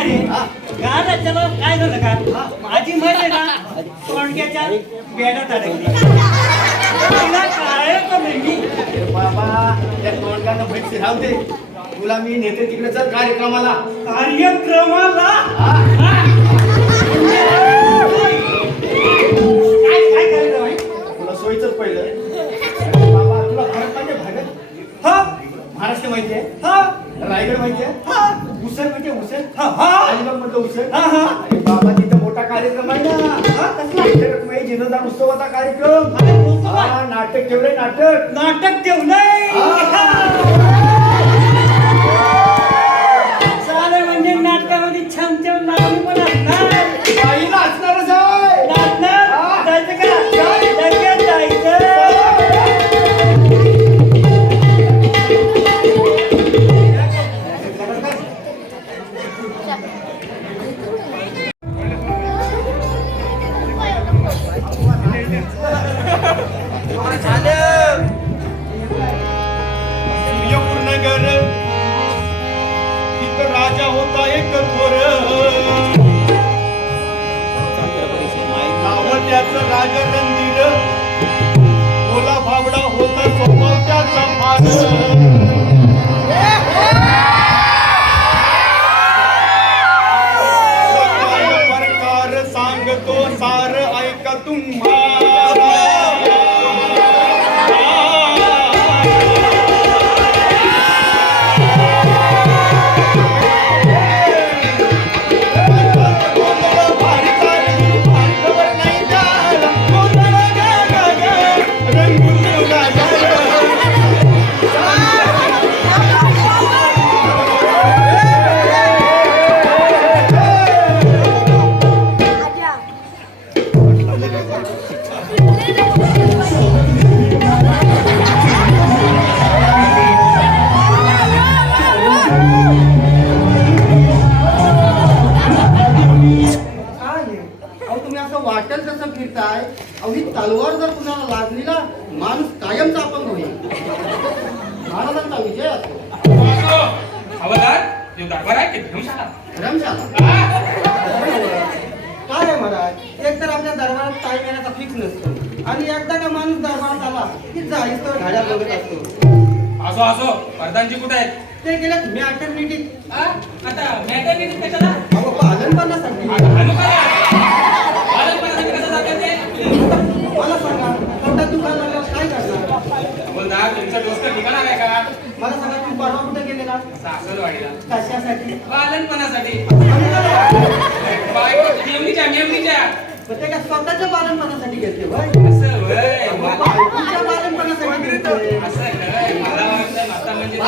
रे गाणं त्याला काय झालं का माझी म्हण आहे ना तोंडक्याच्या बेडात अडकली तिला काय का मी बाबा त्या तोंडगानं भेटते राहू दे तुला मी नेते तिकडे चल कार्यक्रमाला काय काय करायचं बाई? तुला सोयीच पहिलं बाबा तुला फरक पाहिजे भागत हा महाराष्ट्र माहिती आहे हा रायगड माहिती आहे हा उसेल माहिती आहे उसेल हा हा अलिबाग मधलं उसेल हा, हा. अरे बाबा तिथं मोठा कार्यक्रम आहे ना हा, कसला? रखमाई जीर्णोद्धार उत्सवाचा कार्यक्रम अरे, बोलतो काय? हा, नाटक ठेवलंय नाटक नाटक ठेवलंय चालेल म्हणजे नाटकामध्ये छान छान नाटक पण असणार बाई नाचणारच आहे नाचणार हा. जायचं का लगेच जायचं सूर्यपूर्णगर तिथं राजा होता एक थोर नाव त्याचं राज रणधीर भोला भाबडा होता स्वभाव त्याचा फार प्रकार सांगतो सार ऐका तुम्हाला वाटेल तसं फिरताय अहो ही तलवार जर कुणाला लागली ना माणूस कायमचा अपंग होईल महाराजांचा विजय असतो हवालदार जो दरबार आहे की धर्मशाला धर्मशाला काय आहे महाराज एक तर आपल्या दरबारात टाइम येण्याचा फिक्स नसतो आणि एकदा का माणूस दरबारात आला की जाईस तर घड्याळ बघत असतो असो असो प्रधानजी कुठे आहेत ते गेल्यात मॅटर्निटीत आता मॅटर्निटी कशाला अहो बालनपणासाठी बालपणासाठी कसं जातात ते मला सांगा पोटात दुखायला लागल्यावर काय करणार हवालदार तुमचं डोसकं ठिकाणा आहे का मला सांगा तुम्ही परवा कुठे गेलेला सासरवाडीला कशासाठी बालनपणासाठी आणि काय? बायको मेमणीच्या पण ते काय स्वतःच्या बालनपणासाठी घेतले होय असं वय बायकोच्या बालनपणासाठी घेतले. असं काय मला वाटतं माता म्हणजे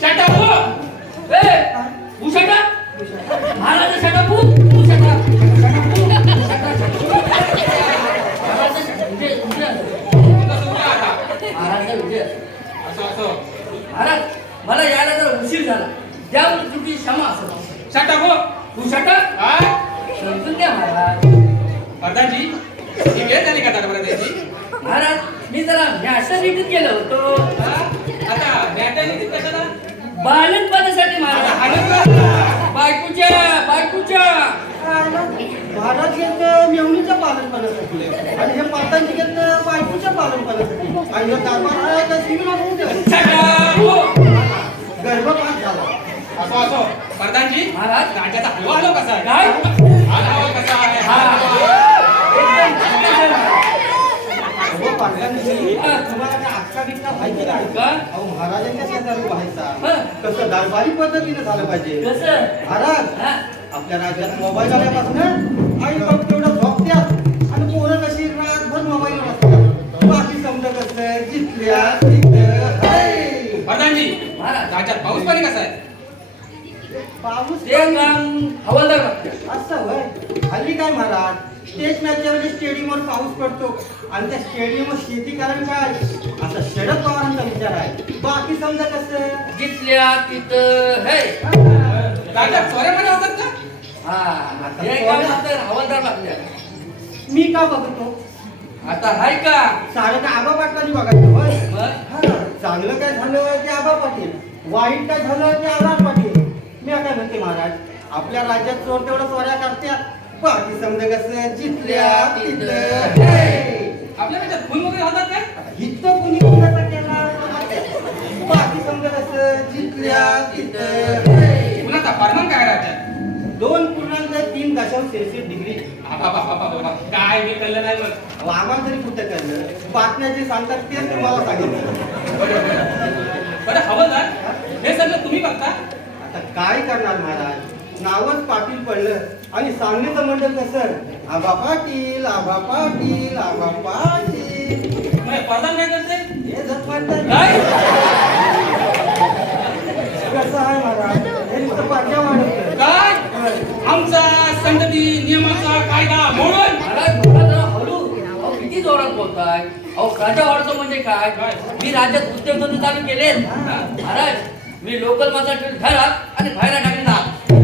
शट अप हो ए तू शट अप महाराज शट अप तू शट अप असं असं महाराज मला यायला जर उशीर झाला त्यावर तुमची क्षमा असेल शट अप हो तू शट अप हा समजून द्या महाराज प्रधानजी ही वेळ झाली का दरबारात यायची महाराज मी जरा मॅटर्निटीत गेलो होतो आता मॅटर्निटी कशाला बालनपणासाठी महाराज बायकोच्या महाराज घेतलं मेवणीच्या पालनपणासाठी आणि हे पाटांची घेतलं बायकोच्या पालनपणासाठी आणि हे दरबार आहे का सिव्हिल हॉस्पिटल गर्भपात झाला असो असो प्रधानजी महाराज राज्याचा हलवा हलव कसा आहे काय हलवा कसा आहे अहो पालकांनी तुम्हाला काय अक्का बिक्का माहिती नाही का? अहो महाराजांच्या शेजारी व्हायचा हं. कसं दरबारी पद्धतीने झालं पाहिजे कसं महाराज हा? आपल्या राज्यात मोबाईल आल्यापासून आई बाप तेवढं झोपत्यात आणि पोरं कशी रातभर मोबाईल असतात बाकी समजा कसं जिथल्या तिथं हाय. प्रधानजी महाराज राज्यात पाऊस पाणी कसा आहे पाऊस ते काम हवालदार बघतात असं होय हल्ली काय महाराज स्टेज मॅचच्या वेळी स्टेडियमवर पाऊस पडतो आणि त्या स्टेडियमवर शेती कारण काय असा शरद पवारांचा विचार आहे बाकी समजा कसं जिथल्या तिथं हे राज्यात सोऱ्या पाणी होतात का हा हे काम तर हवालदार बघतात मी का बघतो आता हाय का सारं का आबा पाटलांनी बघायचं होय बोलताय? हा, चांगलं काय झालं की आबा पाटील, वाईट काय झालं की आबार पाटील. मी काय म्हणते महाराज, आपल्या राज्यात चोर तेवढं चोऱ्या करतात, बाकी समजा कसं जिथल्या तिथं हे. आपल्या त्याच्यात खून वगैरे होतात काय? इथं कुणी कुणाचा केला बाकी समजा कसं जिथल्या तिथं हे. कुणाचा फरमान काय राज्यात? 2.3 दशांश सेल्सिअस डिग्री. बाबा, काय मी कळलं नाही मला. आम्हाला तरी कुठं कळलं, बातम्या जे सांगतात तेच तुम्हाला सांगितलं. बरं हवलदार, हे सगळं तुम्ही बघता? आता काय करणार महाराज, नावच पाटील पडलं आणि सांगलीचं मंडळ कसं, आबा पाटील आबा पाटील आबा पाटील. मग हे प्रधान काय करते? हे जग म्हणतात काय? कसं आहे महाराज, हे नुसतं पाट्या वाढवतं. काय? आमचा संगती नियमाचा कायदा मोडून महाराज बोला जरा हळू. अहो किती जोरात बोलताय? अहो राजा वाढतो म्हणजे काय? मी राज्यात उद्योगधंदे चालू केले महाराज. मी लोकल माझा घरात आणि बाहेर टाकले ना.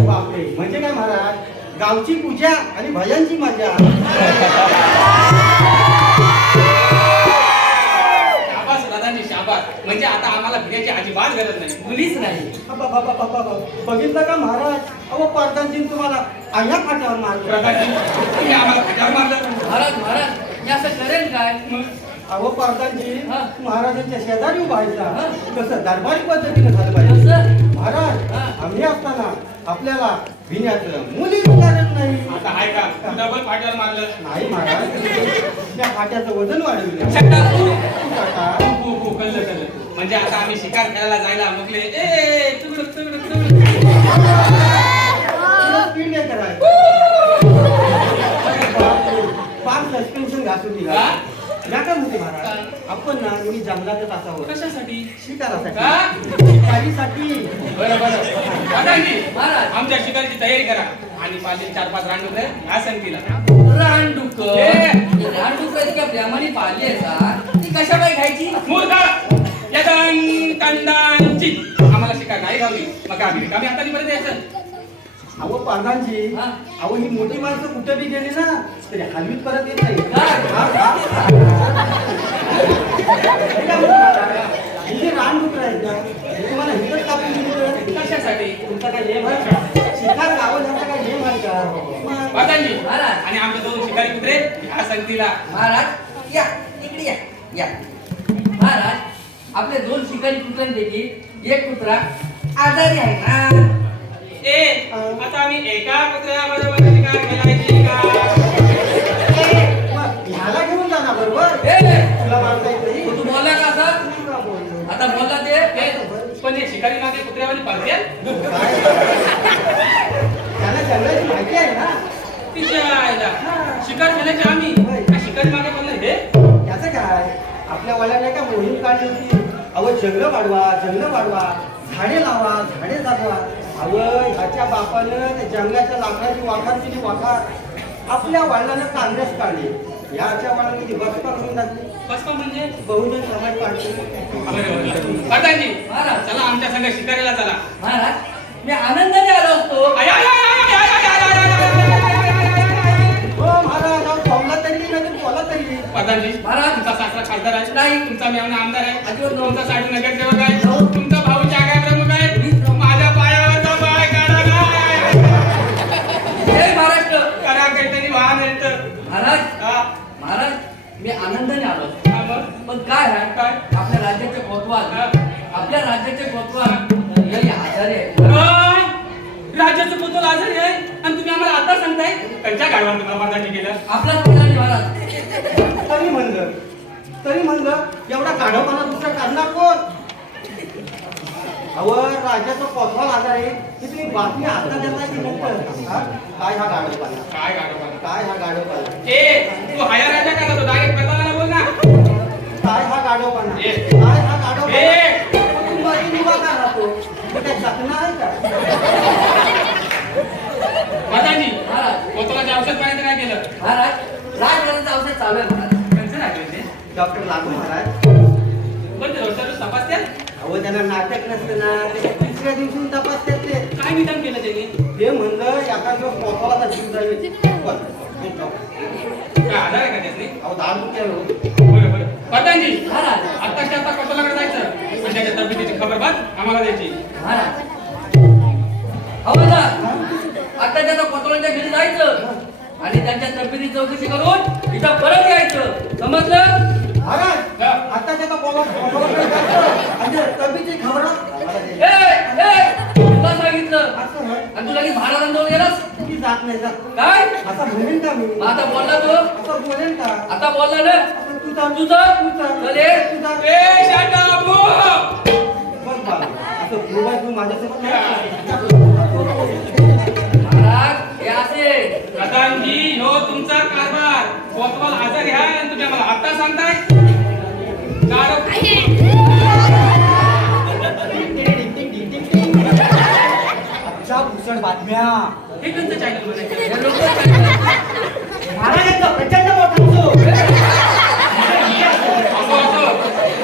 बापरे, म्हणजे काय महाराज, गावची पूजा आणि भजनची मजा. शाबास दादांनी शाबास. म्हणजे आता आम्हाला भिण्याची अजिबात गरज नाही. मुलीच नाही. बघितलं का महाराज, अहो प्रधानजी तुम्हाला आया फाट्यावर मारलं. प्रधानजी, तुम्ही आम्हाला फाट्यावर मारलं. महाराज मी असं करेन काय? अहो प्रधानजी हा. महाराजांच्या शेजारी उभायचा, कसं दरबारी पद्धतीने झालं पाहिजे. कसं? महाराज हा. आम्ही असताना आपल्याला भिण्याचं मुलीच कारण नाही. आता आहे का? डबल फाट्यावर मारलं. नाही महाराज, त्या फाट्याचं वजन वाढविलं. शटापू. काका, कळलं. म्हणजे आता आम्ही शिकार खेळायला जायला मोकले. ए तुकडुक. तुला स्पीड नाही करायचं. पाच सस्पेन्शन घासून दिला. का? या का म्हणते महाराज, आपण ना मी जंगलातच असावं कशासाठी? शिकारासाठी. का? शिकारीसाठी. बरं. दादांजी, महाराज. आमच्या शिकारीची तयारी करा आणि पाहिजे 4-5 रांडुकरे ह्या संगतीला. रानडुक्कर. रानडुक्कर इतक्या प्रेमाने पाळली आहे का? ती कशा बाई खायची? मूर्ख! यदन कंदांची. आम्हाला शिकार नाही गावली. मग आम्ही हाताने परत यायचं. अहो प्रधानजी, हा. अहो ही मोठी माणसं कुठं बी गेली ना तरी हलवीत परत येत नाही. काय? हे काय म्हणतो महाराज? हे जे रानडुकरं आहेत ना, हे तुम्हाला हिथंच कापून दिलं. कशासाठी? तुमचा काय नेम आहे का? शिकार गावं ह्याचा काय नेम आहे का? मग दादांजी महाराज. आणि आमचे 2 शिकारी कुत्रे ह्या संगतीला. महाराज या इकडे या. महाराज आपले 2 शिकारी कुत्र्यांपैकी एक कुत्रा आजारी आहे ना. आता आम्ही एका कुत्र्याबरोबर शिकार खेळायची का? मग ह्याला घेऊन जा ना बरोबर. ए, तुला मारता येत नाही. तू बोलला का आता? तू का बोललो? आता बोलला ते. हे, पण हे शिकारी मागे कुत्र्यावाली पालते. काय? त्याला जंगलाची माहिती आहे ना. तिच्या आईला शिकार खेळायचे आम्ही. का शिकारी मागे बोलले हे? याचं काय, आपल्या वडिलांनी का मोहीम काढली होती, अहो जंगलं वाढवा, झाडे लावा, झाडे जगवा. अहो ह्याच्या बापानं त्या जंगलाच्या लाकडाची वाखार केली वाखार. आपल्या वडिलांना काँग्रेस काढली, ह्याच्या वडिलांनी ती बसपा करून टाकली, बसपा म्हणजे? बहुजन समाज पार्टी. प्रधानजी महाराज. चला आमच्या संग शिकारीला चला. महाराज मी आनंदाने आलो असतो. I, I, I, I, I, I, I, I, I, I, I, I, I, I, I, I. हो महाराज, अहो बोलला तरी नाही तर बोला तरी. प्रधानजी महाराज. तुमचा सासरा खासदार आहे. नाही. तुमचा मेवना आमदार आहे. अजिबात नाही. तुमचा साडू नगरसेवक आहे. हो. तुमचा भाऊ जागा प्रमुख आहे. माझ्या पायावरचा पाय काढा काय. जय महाराष्ट्र. करा काहीतरी वाहन येतं. महाराज मी आनंदाने आलो असतो. पण काय आहे काय? आपल्या राज्याचे कोतवाल हा. लई आजारी आहे. काय? राज्याचं पुतळ आजारी आहे आणि तुम्ही आम्हाला आता सांगताय त्यांच्या गाडवान तुम्हाला प्रधानजी केलं. आपल्या तोंडाने महाराज. तरी म्हणलं एवढा गाढवपणा दुसरा करणार कोण? अहो राजाचा कोतवाल आजार आहे ही तुम्ही बातमी आता देताय की नंतर? हा? काय हा गाढवपणा? काय गाडवान? काय हा गाढवपणा? ए तू हाया राजा का तो डायरेक्ट प्रधानाला बोल ना. काय हा गाढवपणा? ए. काय हा गाढवपणा? ए. तू मरी निवा का राहतो? तू काय जखना आहे का? प्रधानजी महाराज. कोतवालाच्या औषध पाण्याचं काय केलं? महाराज राजवाड्याचं औषध चालू आहे महाराज. त्यांचं नाही केलं ते. डॉक्टर लागू महाराज. पण ते रोजच्या तपासत्यात. अहो त्यांना नाटक नसतं ना, ते तिसऱ्या दिवशी तपासतात ते. काय निदान केलं त्यांनी? ते म्हणलं एका दिवस कोतवालाचा जीव जाईल. बरं. काय आजार आहे का त्यातली? अहो 10 रुपये बरं. पतंजी महाराज आत्ताच्या आता कोटलाकडे जायचं आणि त्याच्या तब्येतीची खबर बात आम्हाला द्यायची. महाराज हवालदार आता त्याचा कोतवालांच्या घरी जायचं आणि त्यांच्या तब्येती चौकशी करून इथं परत यायचं, समजलं? महाराज आता त्याचा आणि तब्येतीची खबर तुला सांगितलं आणि तू लगेच महाराजांजवळ गेलास मी जात नाही जात. काय आता बोलेन का मी मग आता बोलला तो आता बोलेन का आता बोलला ना तू जा तू चल. चल ये. तू जा. ए शांताबू बघ बाळा, आता बोलाय तू माझ्यासोबत नाही. महाराज हे असे पतंजी ह्यो तुमचा कारभार. कोतवाल आजारी आहे आणि तुम्ही मला आता सांगताय अच्छा भूषण बातम्या हे तुमचं चॅनल म्हणायचं. हे लोकं काय करतात? महाराजांचा प्रचंड मोठा असो. असो असो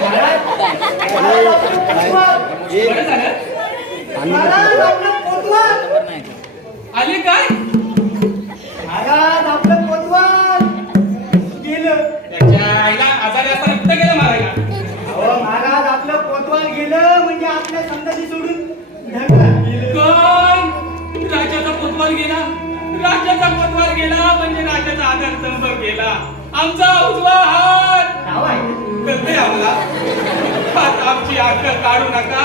महाराज आपलं कोतवाल. बरं झालं महाराज आपलं कोतवाल. आले काय महाराज आपलं कोतवाल गेलं. त्याच्या आईला आजारी असताना कुठं गेलं मारायला. अहो महाराज आपलं कोतवाल गेलं म्हणजे आपल्या संतती सोडून ढगात गेलं. कोण राज्याचा कोतवाल गेला. राज्याचा कोतवाल गेला म्हणजे राज्याचा आधारस्तंभ गेला. आमचा उजवा हात नाव आहे कळतंय आम्हाला. हात आमची अक्कल काढू नका.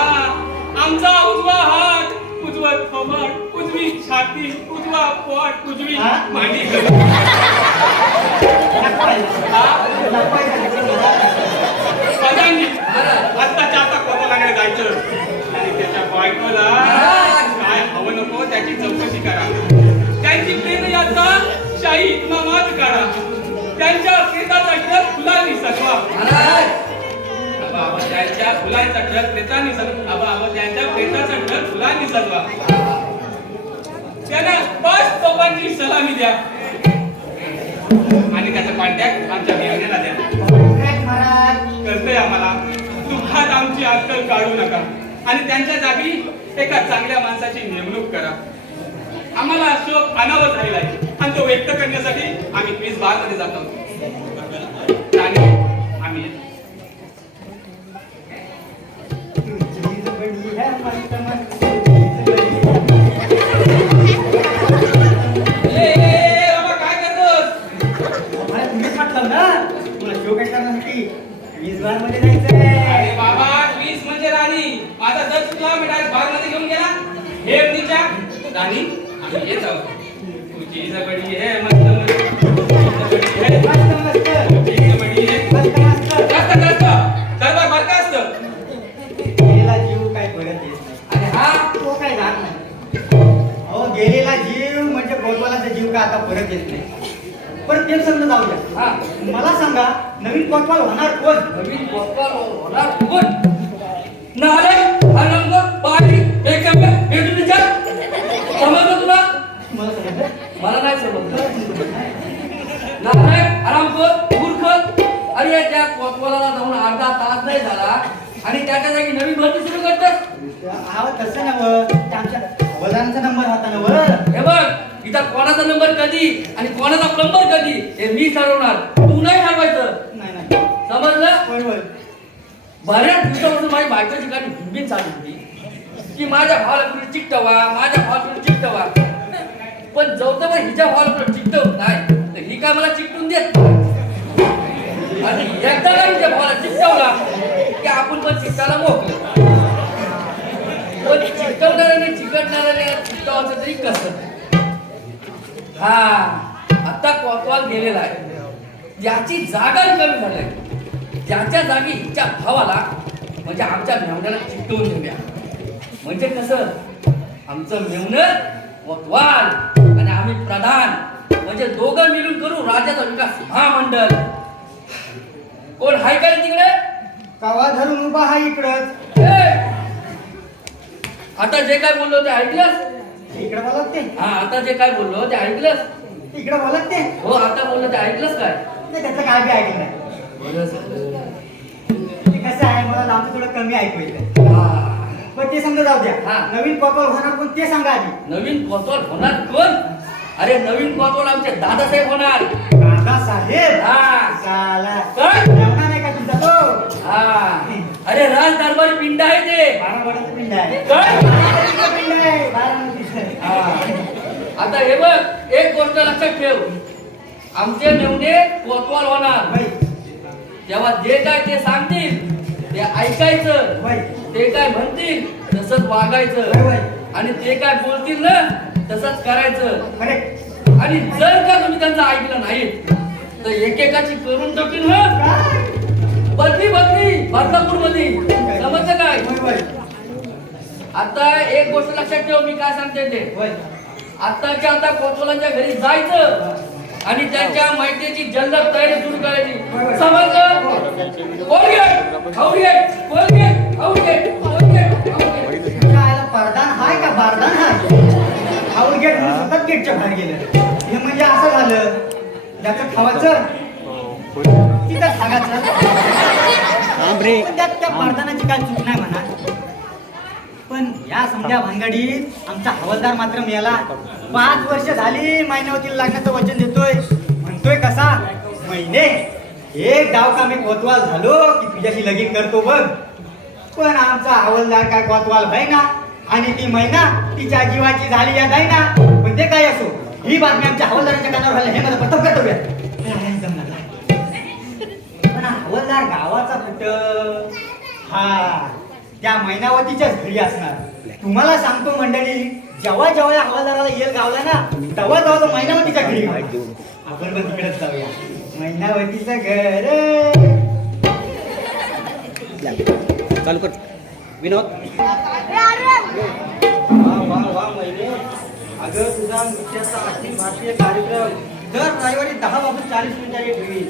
आमचा उजवा हात, उजवा थोबाड, उजवी छाती, उजवा पोट, उजवी हा? मांडी. पतंगी आत्ताच्या आता कोतवालाकडे जायचं आणि त्याच्या बायकोला काय हवं नको त्याची चौकशी करा. त्यांची प्रेम यात्रा शाही इतमामात काढा. त्यांच्या प्रेताचा ट्रक फुलांनी सजवा. महाराज बाबा त्यांच्या फुलांचा ट्रक प्रेतांनी सजवा. बाबा त्यांच्या प्रेताचा ट्रक फुलांनी सजवा. त्यांना 5 तोफांची सलामी द्या आणि त्याचा कॉन्टॅक्ट आमच्या बियाण्याला द्या. महाराज कळतंय आम्हाला. दुःखात आमची अक्कल काढू नका आणि त्यांच्या जागी एका चांगल्या माणसाची नेमणूक करा. आम्हाला शोक अनावर झालेला आहे आणि तो व्यक्त करण्यासाठी आम्ही क्विज बार मध्ये जात आहोत आणि आम्ही येतो. ए, बाबा काय करतोस? तुम्हीच म्हटलं ना तुला शो काय करण्यासाठी वीजवार मध्ये जायचंय. अरे बाबा क्विज म्हणजे राणी. माझा जर तुला मी डायरेक्ट बार मध्ये घेऊन गेला हे नीच्या राणी आम्ही येत आहोत. तुझी जबडी आहे मस्त मस्त. तुझी जबडी आहे. मस्त मस्त तुझी जबडी आहे. मस्त मस्त. जास्त जास्त दरबार बारका असतं. गेलेला जीव काय परत येत नाही. आणि हा तो काय जात नाही. अहो गेलेला जीव म्हणजे कोतवालाचा जीव काय आता परत येत नाही. परत ते समजा जाऊ द्या. हा मला सांगा नवीन कोतवाल होणार कोण? नवीन कोतवाल होणार कोण? नाले अनंग पाणी बेकमे भेटून विचार. समजलं तुला? मला सांगा. मला नाही समजलं. नाले आरामखोर मूर्ख. अरे त्या कोतवालाला जाऊन अर्धा तास नाही झाला आणि त्याच्या जागी नवीन भरती सुरू करतात. अहो तसं नव्हतं. आमच्या वडिलांचा नंबर होता नव्हतं. हे बघ इथं कोणाचा नंबर कधी आणि कोणाचा प्लंबर कधी हे मी ठरवणार, तू नाही ठरवायचं. नाही नाही समजलं? बरोबर. बऱ्याच दिवसापासून माझी बायकोची गाडी भिंबीन चालू होती की माझ्या भावाला कुणी चिकटवा, माझ्या भावाला कुणी चिकटवा. पण जवळ हिच्या भावाला कुणी चिकटवत नाही तर ही काय मला चिकटून देत नाही. आणि एकदा का हिच्या भावाला चिकटवला की आपण पण चिकटाला मोकलो. पण चिकटवणाऱ्याने चिकटणाऱ्याने चिकटवायचं तरी कसं. हा आता कोतवाल गेलेला आहे. याची जागा कमी झाली आहे. ज्याच्या जागी हिच्या भावाला म्हणजे आमच्या मेवण्याला चिकटवून देऊया. म्हणजे कसं आमचं मेवणं कोतवाल आणि आम्ही प्रधान म्हणजे दोघं मिळून करू राज्याचा विकास महामंडळ. कोण हाय काय तिकडे? कवा धरून उभा हा इकडच. आता जे काय बोललो ते ऐकलंस? इकडे बोलत ते. हा आता जे काय बोललो ते ऐकलंस? इकडे बोलत ते. हो आता बोललो ते ऐकलंस काय? नाही त्याचं काय बी ऐकलं नाही. ते कसं आहे मला लांब थोडं कमी ऐकू येतं. हा. पण ते समजा जाऊ द्या. हा. नवीन कोतवाल होणार पण ते सांगा आधी. नवीन कोतवाल होणार कोण? अरे नवीन कोतवाल आमचे दादासाहेब होणार. दादासाहेब. हा. साला. काय? जेवणार नाही का तुमचा अरे राज दरबारी पिंड आहे ते. बारामतीचं पिंड आहे. काय? बारामतीचं पिंड आहे, बारामतीचं. हा. आता हे बघ, एक गोष्ट लक्षात ठेव, आमचे मेवणे कोतवाल होणार. बाई, तेव्हा जे काय ते सांगतील ते ऐकायचं, बाई, ते काय म्हणतील तसंच वागायचं, बाई, बाई. आणि ते काय बोलतील ना तसंच करायचं. Correct. आणि जर का तुम्ही त्यांचं ऐकलं नाही तर एकेकाची करून टाकीन ना. बदली बदलापूर मध्ये, समजलं काय? बाई, बाई. आता एक गोष्ट लक्षात ठेव, मी काय सांगते ते. बाई. आताच्या आता कोतवालांच्या घरी जायचं आणि त्यांच्या माहितीची जल्लद तयारी सुरू करायची. समजलं? Colgate, outgate, Colgate, outgate, Colgate, outgate. काय परदान हाय का बारदान हाय? आउटगेट म्हणून सतत गेटच्या बाहेर गेलं. हे म्हणजे असं झालं, ज्याचं खावायचं तिथं सांगायचं. पण त्यात त्या बारदानाची काय चूक नाही म्हणा. पण या समजा भानगडीत आमचा हवालदार मात्र मेला. 5 वर्ष झाली महिन्यावतीला लागण्याचं वचन देतोय. म्हणतोय कसा महिने एक डाव का मी कोतवाल झालो की तुझ्याशी लगीन करतो बघ. पण आमचा हवालदार काय कोतवाल भाई ना, आणि ती महिना तिच्या जीवाची झाली या जाईना. पण ते काय असो, ही बातमी आमच्या हवालदाराच्या कानावर आली हे मला प्रथम कर्तव्य आहे. पण हवालदार गावाचा कुठं? हा, त्या मैनावतीच्याच घरी असणार. तुम्हाला सांगतो मंडळी, जेव्हा जेव्हा या हवालदाराला येल गावला ना, तेव्हा तेव्हा तो मैनावतीच्या घरी गेला. आपण पण तिकडेच जाऊया. मैनावतीचं घर. चालू कर विनोद. वा वा महिने, अगं तुझा नृत्याचा अखिल भारतीय कार्यक्रम दर रविवारी 10 वाजून 40 मिनिटांनी ठेवी.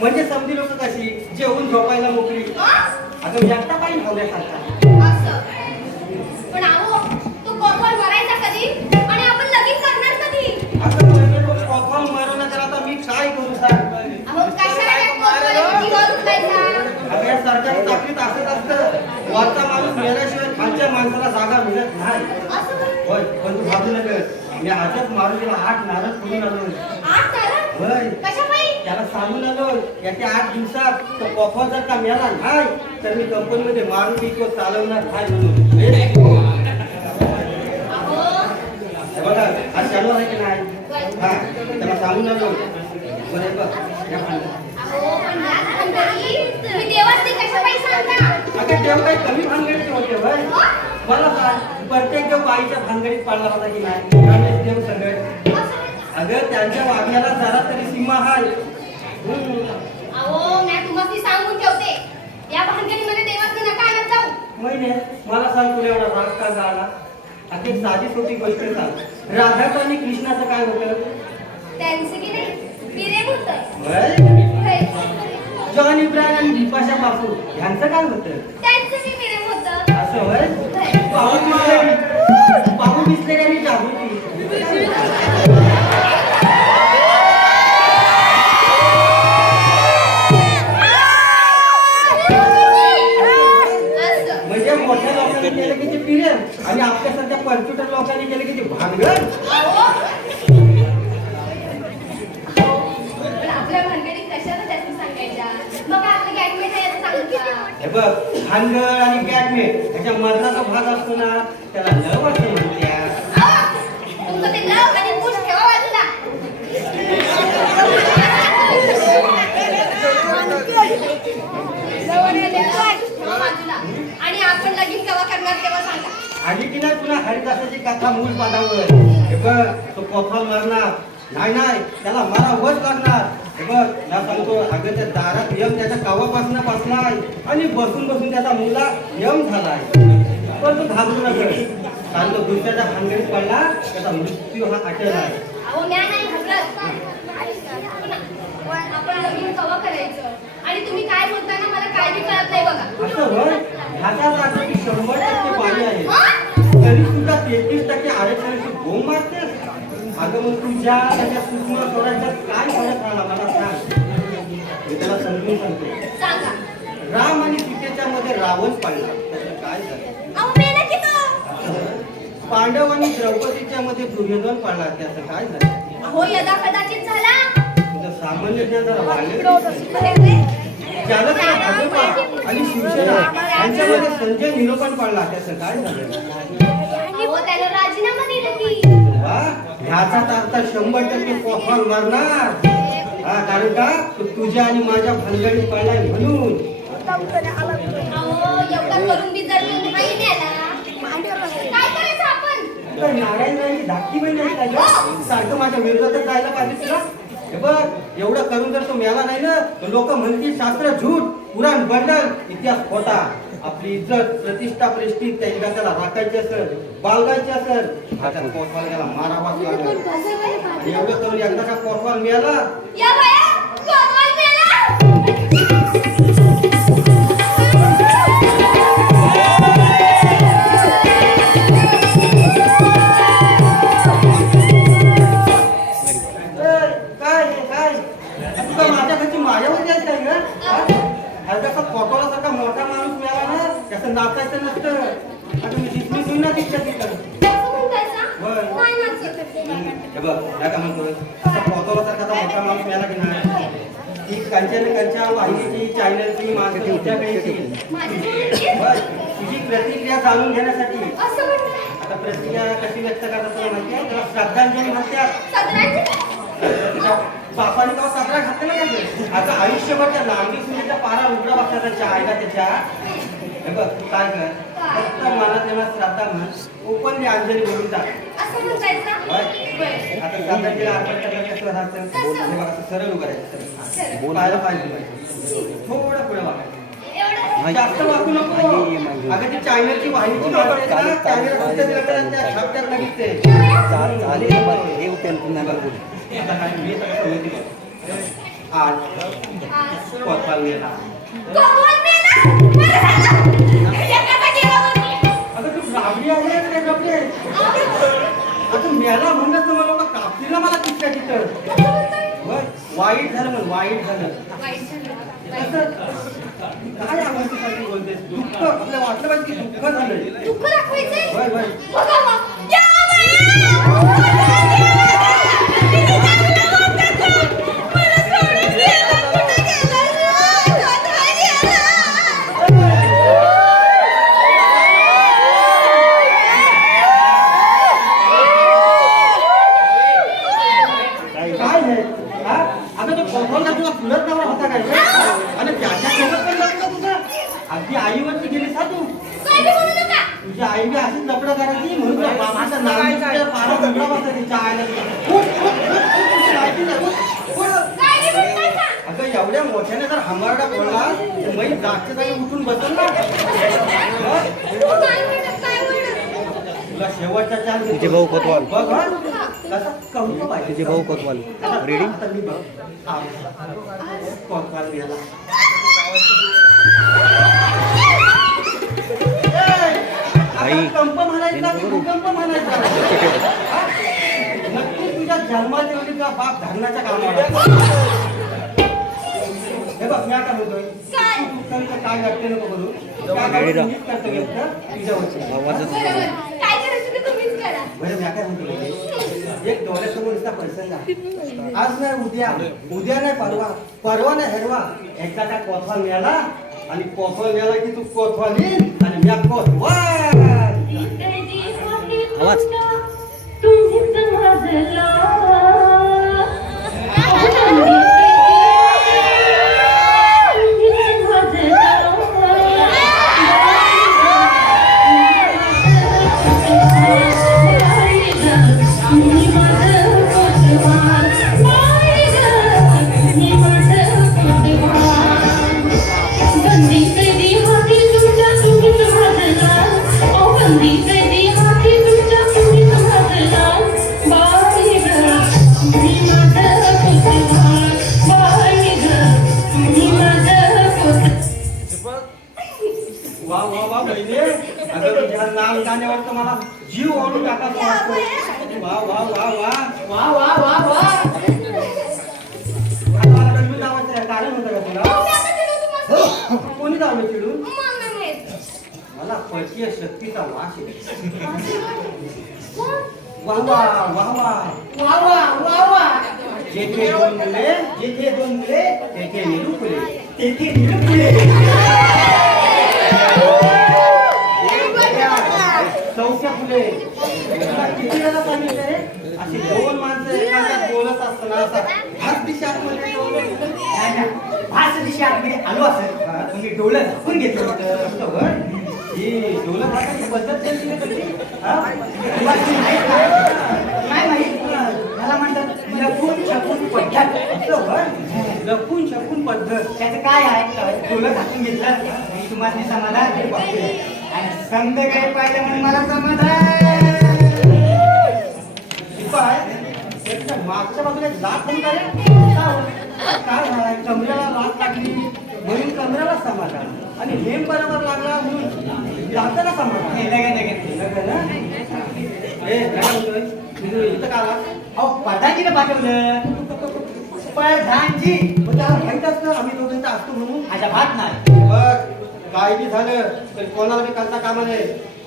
म्हणजे समधी लोक कशी जेवून झोपायला मोकळी. अगं एकटा पाहिजे ठेवल्यासारखा. असं. पण अहो, तो कोतवाल मरायचा कधी आणि आपण लगीन करणार कधी? अगं म्हणजे तो कोतवाल मरवला तर आता मी काय करू सांग? अहो, कशाला त्या कोतवालाची जीवावर उठवायचा? अगं या सरकारी चाकरीत असंच असतं. वरचा माणूस मेल्याशिवाय खालच्या माणसाला जागा मिळत नाही. असं होय. होय, पण तू भाबू नका. मी आजच मारून तिला 8 नारळ फोडून आलो. 8 तारा? होय. कशापायी? त्याला सांगून आलो येत्या 8 दिवसात तो कोफा जर का मिळाला नाही तर मी कंपनीमध्ये मारून विकतो चालवणार नाही म्हणून. अहो, हे बघा आज चालू आहे की नाही? हा, त्याला सांगून आलो. बरं बघ या पाण्यात. अहो, पण याच भानगडी तुम्ही देवाची कशापायी सांगता? अगं देव काही कमी भानगडीचे होते होय. मला सांग, प्रत्येक देव बाईच्या भानगडीत पाडला होता की नाही? रमेश देव सगळं. असं. अगं त्यांच्या वागण्याला जरा तरी सीमा आहे. अहो, मी तुम्हाला सांगून ठेवते. या भानगडीमध्ये देवाचं नका आणत जाऊ. महिने मला सांग तुला एवढा राग का झाला? आता एक साधी सोपी गोष्ट सांग. राधाचं आणि कृष्णाचं काय होतं? त्यांचं की नाही प्रेम होतं. होय? होय. जॉन इब्राहिम आणि बिपाशा बापू यांचं काय होतं? त्यांचं बी प्रेम होतं. असं होय? होय. पाहू दिसले का मी जागृती. असं. म्हणजे मोठ्या लोकांनी केलं की ते पिरेल आणि आपल्यासारख्या कॉम्प्युटर लोकांनी केलं की ते भानगड. पण आपल्या भानगडीत कशाला जास्त सांगायच्या? मग काय आपलं गॅटमेट आहे याचं सांगू का? हे बघ, भानगड आणि गॅटमेट त्याच्या मरणाचा भाग असतो ना, त्याला लव असं म्हणतात. तुमचं ते लव आणि पुश ठेवा बाजूला. ठेवा बाजूला. आणि आपण लगीन केव्हा करणार तेव्हा सांगा. आणि की नाही तुला हरिदासाची कथा मूळ पादावर. हे बघ, तो कोफाल मारणार नाही नाही त्याला मारावंच लागणार. हे बघ, ना सांगतो अगं त्या दारात यम त्याच्या कावापासून बसलाय आणि बसून बसून त्याचा मुलगा यम झालाय. पण तू घाबरू नका, कारण तो दुसऱ्याच्या भानगडीत पडला त्याचा मृत्यू हा अटल आहे. अहो, म्या नाही घाबरत. पण आपण लगीन केव्हा करायचं? आणि तुम्ही काय बोलताना मला काय बी कळत नाही बघा. असं होय, ह्याच्या जागी 100% पाणी आहे हं? तरी सुद्धा 33% आरक्षणाची बोंब मारतेस. अगं मग तुझ्या त्याच्या सूक्ष्म स्वराज्यात काय फरक राहिला मला सांग. मी त्याला समजून सांगतो. सांगा. राम आणि सीतेच्या मध्ये रावण पडला त्याचं काय झालं? अहो, मेला की तो. पांडव आणि द्रौपदीच्या मध्ये दुर्योधन पडला त्याचं काय झालं? अहो, यदा कदाचित झाला. तुझं सामान्य ज्ञान जरा वाढलं. अरे, ज्याला त्या भाजपा आणि शिवसेना यांच्यामध्ये संजय निरोपण पडला त्याचं काय झालं अहो, त्यानं राजीनामा दिला की. वा, ह्याचा तर 100% कोफाल मारणार हा, कारण का तो तुझ्या आणि माझ्या भानगडीत पडलाय म्हणून अहो, एवढा करून बी जर तो नाही नेला, काय करायचं आपण? तर नारायणरावांची धाकटी बहीण आहे काय गं? सारखं माझ्या विरोधातच जायला पाहिजे तुला हे बघ एवढं करून जर तो मेला नाही ना तर लोक म्हणतील शास्त्र झूट पुराण बंडल इतिहास खोटा आपली इज्जत प्रतिष्ठा प्रेस्टीज त्या इतिहासाला राखायची असेल बाळगायची असेल हातात कोतवाल गेला मारावाच लागला आणि एवढं करून एकदा का कोतवाल मिळाला या बाया, कोतवाल मेला. काय हे काय तुला माझ्या घरची मायावरती आहे काय ग हलकासा कोतवाला सारखा मोठा माणूस मिळाला ना त्याचं नाचायचं नसतं आता मी दिसली सुई ना तिच्या तिथं असं म्हणतायचा? होय. नाही नाचत. हे बघ काय का म्हणतोय असा कोतवाला सारखा मोठा माणूस मिळाला की नाही ही कंच्या वाहिनीची चॅनलची माणसं तुझ्याकडे येतील माझ्याजवळ बस तुझी प्रतिक्रिया जाणून घेण्यासाठी असं म्हणताय. आता प्रतिक्रिया कशी व्यक्त करतात तुला माहिती आहे त्याला श्रद्धांजली म्हणतात सदरांची त्याच्या बापाने तेव्हा साजरा घातलेला नाही आता आयुष्यभर त्या लांबी सुनेच्या पारा उघडा बघतात त्या आईला त्याच्या हे बघ तू काय कर फक्त मनात येणार श्राद्धा म्हण ओपनली अंजली बोलून टाक असं म्हणतायचा? होय. बरं. आता श्राद्धांजलीला अर्पण करण्याचं कसं राहतं हे बघ असं सरळ उभं राहायचं पाहायला पाहिजे थोडं पुढे वागायचं एवढं? जास्त वाकू नको अगं ती चायनाची वाहिनीची माणसं आहेत ना चायनाला कुठे दिलं तर त्या छापट्यात लागते आता काय मी तर सांगितलं. आज आज कोतवाल गेला कोतवाल मेला? बरं झालं. एकाचा गेला होती. अगं तू राबडी आहे रे गपरे आता मेला म्हणलं तर मला कापलीला मला तिथल्या तिथं असं म्हणताय? होय, वाईट झालं म्हण वाईट झालं वाईट झालं. कसं काय आवडतीसाठी बोलतेस दुःख आपल्याला वाटलं पाहिजे की दुःख झालंय दुःख दाखवायचंय? होय होय बघा मग. या बाया! मला सोडून गेला. कुठे गेला? कोतवाल गेला. काय आहे हा अगं तो कोतवालला तुला फुलत नवरा होता काय आणि त्याच्या सोबत पण लग्न तुझं अगदी आईवरती गेलीस हा तू काय बी बोलू नका. तुझी आई बी अशीच लपडं करायची म्हणून तुला बाबाचा नाव पारा उघडा बसा तिच्या आईला उठ, उठ, उठ, उठ, तुझी लायकी नाही, उठ, उठ. काय बी म्हणतायचा? अगं एवढ्या मोठ्याने जर हंबरडा बोलला तर मी जागच्या जागी उठून बसल ना हं? तू काय म्हणत? काय म्हणत? तुला शेवटचा चान्स तुझे भाऊ कोतवाल. बघ हा कसा कहू पाहिजे तुझे भाऊ कोतवाल. रेडी? आता मी बघ कोतवाल गेला आई. कंप म्हणायचा की भूकंप म्हणायचा हा? नक्की तुझ्या जन्माच्या वेळी तुझा बाप धरणाच्या कामावर हे बघ मी काय म्हणतोय काय? तुझं काय वाटते नको बोलू मीच कर्तव्य होतं तुझ्यावरचं बरोबर. काय करायचं ते तुम्हीच करा. बरं मी काय म्हणतो एक डोळ्यासमोर नुसता प्रसंग आहे. आज नाही उद्या उद्या नाही परवा परवा नाही हरवा एकदा का कोतवाल मिळाला आणि कोतवाल मिळाला की तू कोतवाल येईल आणि मी कोतवाल आवाज. वा वा वा बहिणी अगं तुझ्या नाम गाण्यावर तर मला जीव ओढून टाकायचं वाटतं वा वा वा वा वा वा वा वा मला गणपती नावाचं कारण होतं का तुला मग मी आता चिडू तुम्हाला? कोणी धावलं चिडून मग नाही माहित. मला परकीय शक्तीचा वास येतो मग? वा वा वा वा वा वा वा वा जेथे दोन मुले तेथे निरूपले तेथे नेलं पुढे. चौथ्या फुले किती वेळा सांगितलं रे अशी दोन माणसं एकांतात बोलत असताना असा हात दिशा आतमध्ये ठेवलं. नाही ना, भास दिशी आतमध्ये आलो असेल तुम्ही डोळं झाकून घेतलं होतं. असं होय? ही डोलं भाताची पद्धत त्यांची आहे कशी? हा? तुला ती माहित नाही? नाही माहित. मला म्हणतात लपून छपून पद्धत. असं होय? लपून छपून पद्धत. त्याचं काय आहे? डोळं झाकून घेतलं मी तुम्हाला समाधान आणि संध्याकाळी पाहिलं म्हणून मला समाधान. शिपाय, त्याच्या मागच्या बाजूला लाथ पण का रे? काय झालंय? कमरेला लाथ लागली म्हणून कमरेला समाधान आणि हेम बरोबर लागला म्हणून लाथाला समाधान. हे लगेच लगेच. लग्न ना? ए, काय म्हणतोय? तुझं इथं का आला? अहो प्रधानजीने पाठवलं. प्रधानजी मग त्याला माहित असतं आम्ही दोघं इथं असतो म्हणून. अजिबात नाही. बघ, काय बी झालं तरी कोणाला बी करता कामा नये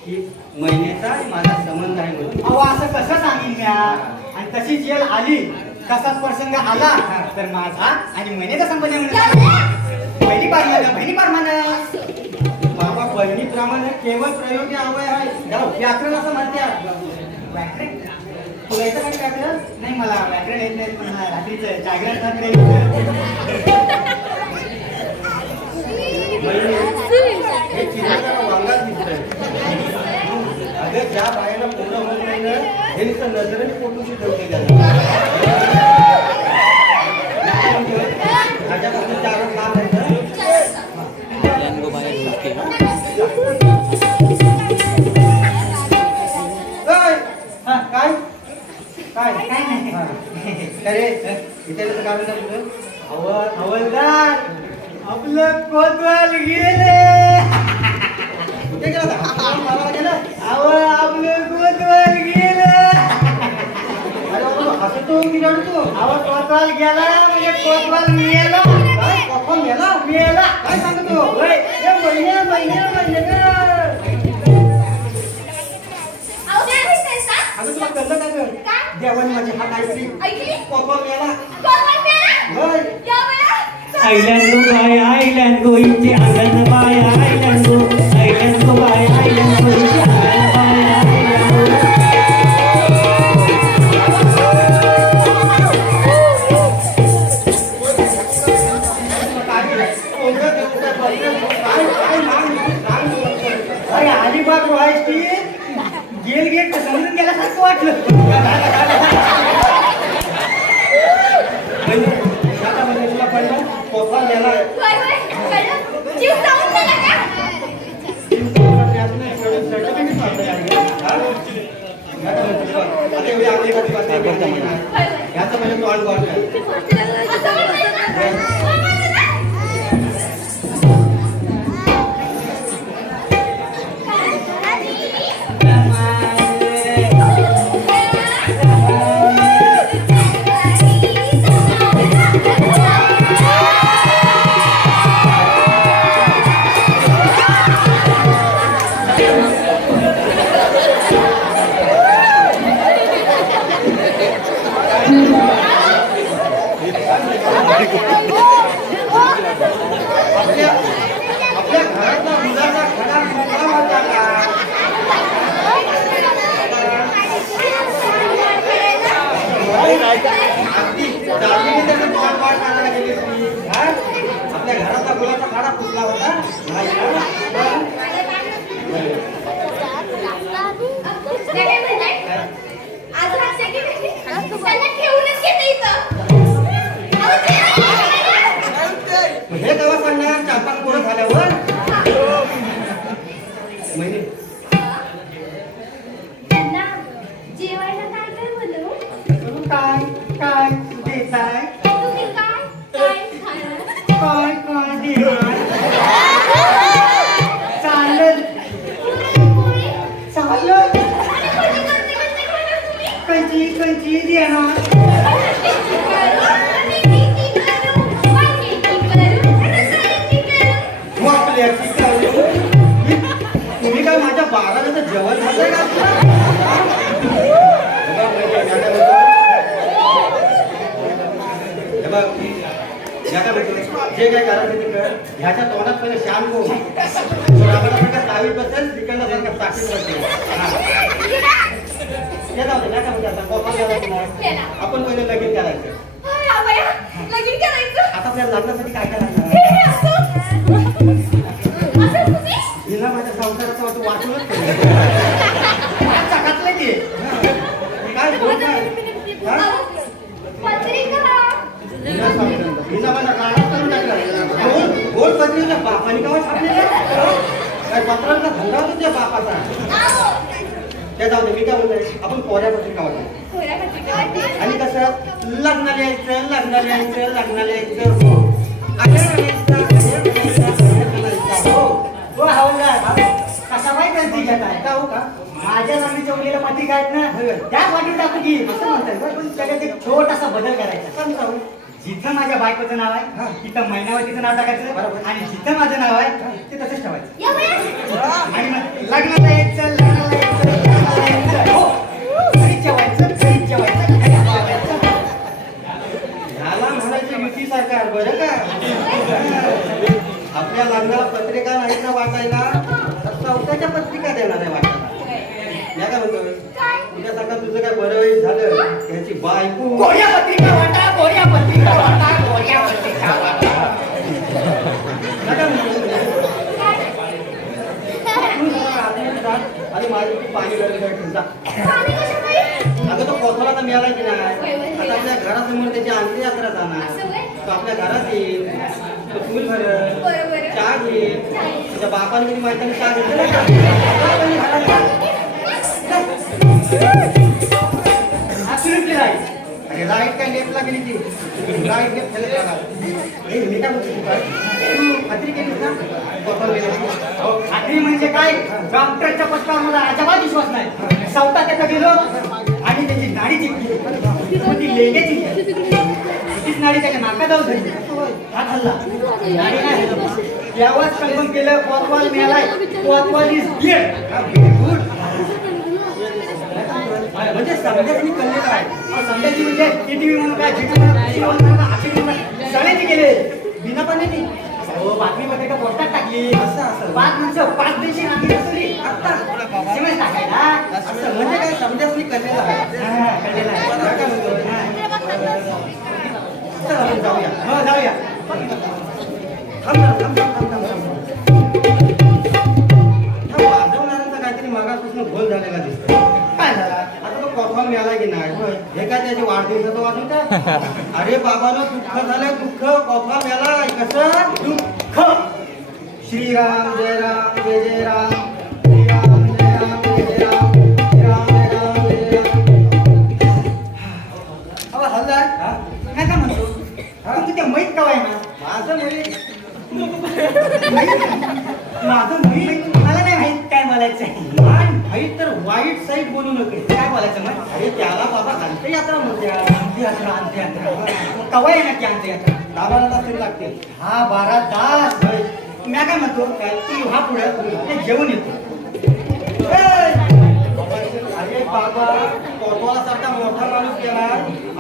की महिन्याचा माझा संबंध आहे म्हणून. अहो असं कसं सांगेन म्या? आणि तशी जेल आली कसाच प्रसंग आला तर माझा आणि महिन्याचा संबंध आहे म्हणून बहिणी पारमानं बाबा बहिणीप्रमाणे केवळ प्रयोगी अवय आहे त्याला व्याकरण असं म्हणतात. व्याकरण तुला येतं काय व्याकरण? नाही मला व्याकरण येत नाही पण रात्रीचं जागरण रात्री हे चिन्ह जरा वांगाच दिसतंय. अगं ज्या बायाला पोरं होत नाही ना हे नुसतं नजरेने पोटूशी ठेवते त्याला. माझ्यापासून चारच लांब आहे ना. काय? हा, काय? काय? काय नाही. हा. काय रे? इथे कसं काढून जा तुझं? हवलदार आपलं कोतवाल गेले. कुठे गेला होता? मारायला गेला? आपलं कोतवाल गेलं. अरे बाबा, हसतो की रडतो? कोतवाल गेला म्हणजे कोतवाल मिळाला. काय? कॉफन गेला? मिळाला काय सांगतो? होय. ए, महिने गं. अहो, काय म्हणताय सा? अगं तुला कळलं का गं? काय? देवाने माझी हात ऐकली. ऐकली? कॉफन गेला. कोण म्हणते? होय. या वेळा? आयलंड गो बाय आयलंड गो इथे आंगण बाय आयलंड गो बाय आयलंड गो इथे आंगण बाय आयलंड कोणतं देवता बसलं? काय नाम? अरे अलिबाग व्हायची गेल गेट समजून गेल्यासारखं वाटलं. आता म्हणजे तुला कळलं? कॉफन गेला. होय, होय. कळलं? जीव जाऊन गेला का? सर्टिफिकेट मारलं याने. हा? आता म्हणजे बघ, आता एवढी आपली कधी बातमी नाही ना. होय, होय. याचं म्हणजे तू अनुभव आहे. असं म्हणताय का? कोण म्हणतं ना? आपल्या घरातला दुधाचा खडा कुठला होता का? अगदी दामिनी त्याचं तोंड पाठ काढायला गेली होती. हा? आपल्या घरातला गुलाचा खडा कुठला होता? नाही का? बरं. ते काय म्हणताय? आज हा secretary त्यांना ठेवूनच घेते इथं. अहो, ते हे केव्हा सांगणार? 4-5 पोरं झाल्यावर? महिने. त्यांना जेवायला काय काय बनवू? काय देताय तुम्ही काय खाणार? काय देणार चालेल पुरणपोळी? चालेल आणि कोणी कोणती खाणार तुम्ही? कंची देणार वाटल्याची करू. तुम्ही काय माझ्या बाराचं जेवण झालंय का आपलं? हे बघ, या काय म्हणतो? जे काय करायचं ते कर. ह्याच्या तोंडात पहिले शान को तावीत बसेल तिकडनं सारखं टाकीत बसेल हे जाऊ दे नाही का म्हणजे आता कोपा गेला की नाही आपण पहिले लगीन करायचं लगीन करायचं आता आपल्याला लग्नासाठी काय करायचं हे असं तुम्ही हिला माझ्या संसाराचं वाटून वाटूनच ठेवलं. चाकातलं ते काय बोल काय हा? पत्रिका हिला सांगितलं. हिला माझा काढा करून टाकला गोल पत्रिका बापाने केव्हा छापलेलं काय पत्रांचा धंदा होता त्या बापाचा ते जाऊ दे मी काय बोलतोय आपण कोऱ्या पत्रिका होतो कोऱ्या पत्रिका वाटते. आणि कसं लग्नाला यायचं लग्नाला यायचं लग्नाला यायचं हो आल्या यायचं हो हो हवलदार कसा माहिती आहे ती घेत आहे का हो का माझ्या नावाने उरलेल्या पत्रिका आहेत ना त्याच वाटीत टाकू की असं म्हणतात पण त्याच्यात एक छोटासा बदल करायचा समजा हो. जिथं माझ्या बायकोचं नाव आहे तिथं महिनावतीचं नाव टाकायचं आणि जिथं माझं नाव आहे ते तसंच ठेवायचं या वयात आणि मग लग्नाला यायचं लग्नाला यायचं लग्नाला यायचं हो घरी जेवायचं घरी जेवायचं घरी जेवायचं. ह्याला म्हणायची युती सरकार बरं का आपल्या लग्नाला पत्रिका नाही ना वाटायला तर चौथ्याच्या पत्रिका देणार आहे वाटायला या काय म्हणतोय उद्या सकाळ तुझं काय बरं वाईट झालं त्याची बायको कोऱ्या पत्रिका वाटा कोऱ्या पत्रिका वाटा कोऱ्या पत्रिका वाटा या काय म्हणतोय? तू जरा आतमध्ये जा आणि माझी ती पाणी गरज ठेवता पाणी कशामुळे अगं तो कोथळा तर मिळाला की नाही होय, होय. आता आपल्या घरासमोर त्याची अंत्ययात्रा जाणार असं होय? तो आपल्या घरात येईल तो फुल भरल बरोबर चहा घेईल तुझ्या बापाने कधी माहिती चहा घेतलं ऍब्सोल्युटली राईट अरे लाईट काय लेपला गेली ती लाईट लेप खेळत राहणार हे मी काय म्हणतो तू काय तू खात्री केलीस ना बरोबर खात्री म्हणजे काय डॉक्टरच्या पत्रावर मला अजिबात विश्वास नाही सवता त्याचा गेलो आणि त्याची नाडी चिपली ती लेंग्याची तीच नाडी त्याच्या नाका जाऊ झाली हात हल्ला नाडी नाही यावंच कन्फर्म केलं कोतवाल मिळालाय कोतवाल इज डेड गुड म्हणजे समजाच मी कल्ले काय समजायची म्हणजे टीव्ही म्हणून काय जीटी म्हणून सगळ्यांची केले बिना पाण्याची हो बातमी पत्रिका पोस्टात टाकली असं. 5 माणसं 5 दिवशी नांदी बसवली आता सिमेंट टाकायला असं म्हणजे काय समजाच मी कल्लेला आहे हा, कळलेलं आहे. काय म्हणतो? हा. चल आपण जाऊया हो जाऊया थांब ना, थांब थांब थांब थांब थांब ह्या वाजवणाऱ्यांचा काहीतरी मागापासून गोल झालेला दिसतो काय झालं आता तो कॉफा मिळाला की नाही हे काय त्याची वाढदिवसाचं वाजवतात अरे बाबानो दुःख झालं दुःख कॉफा मिळाला कसं दुःख श्रीराम जय राम जय जय राम श्रीराम जय राम जय जय राम श्रीराम जय राम जय जय राम अहो हल्दार काय का म्हणतो तुमचं ते मैत कवा आहे ना माझं मुली माझं मैत मला नाही माहित काय बोलायचं भाई तर वाईट साईड बोलू नका काय बोलायचं मग अरे त्याला बाबा अंत्ययात्रा म्हणते अंत्ययात्रा अंत्ययात्रा कवा आहे ना की अंत्ययात्रा 12 तास तरी लागतील हा 12 तास मी काय म्हणतो काय तू हा पुढे ते जेवण येतो अरे बाबा कोतवाला सारखा मोठा माणूस गेला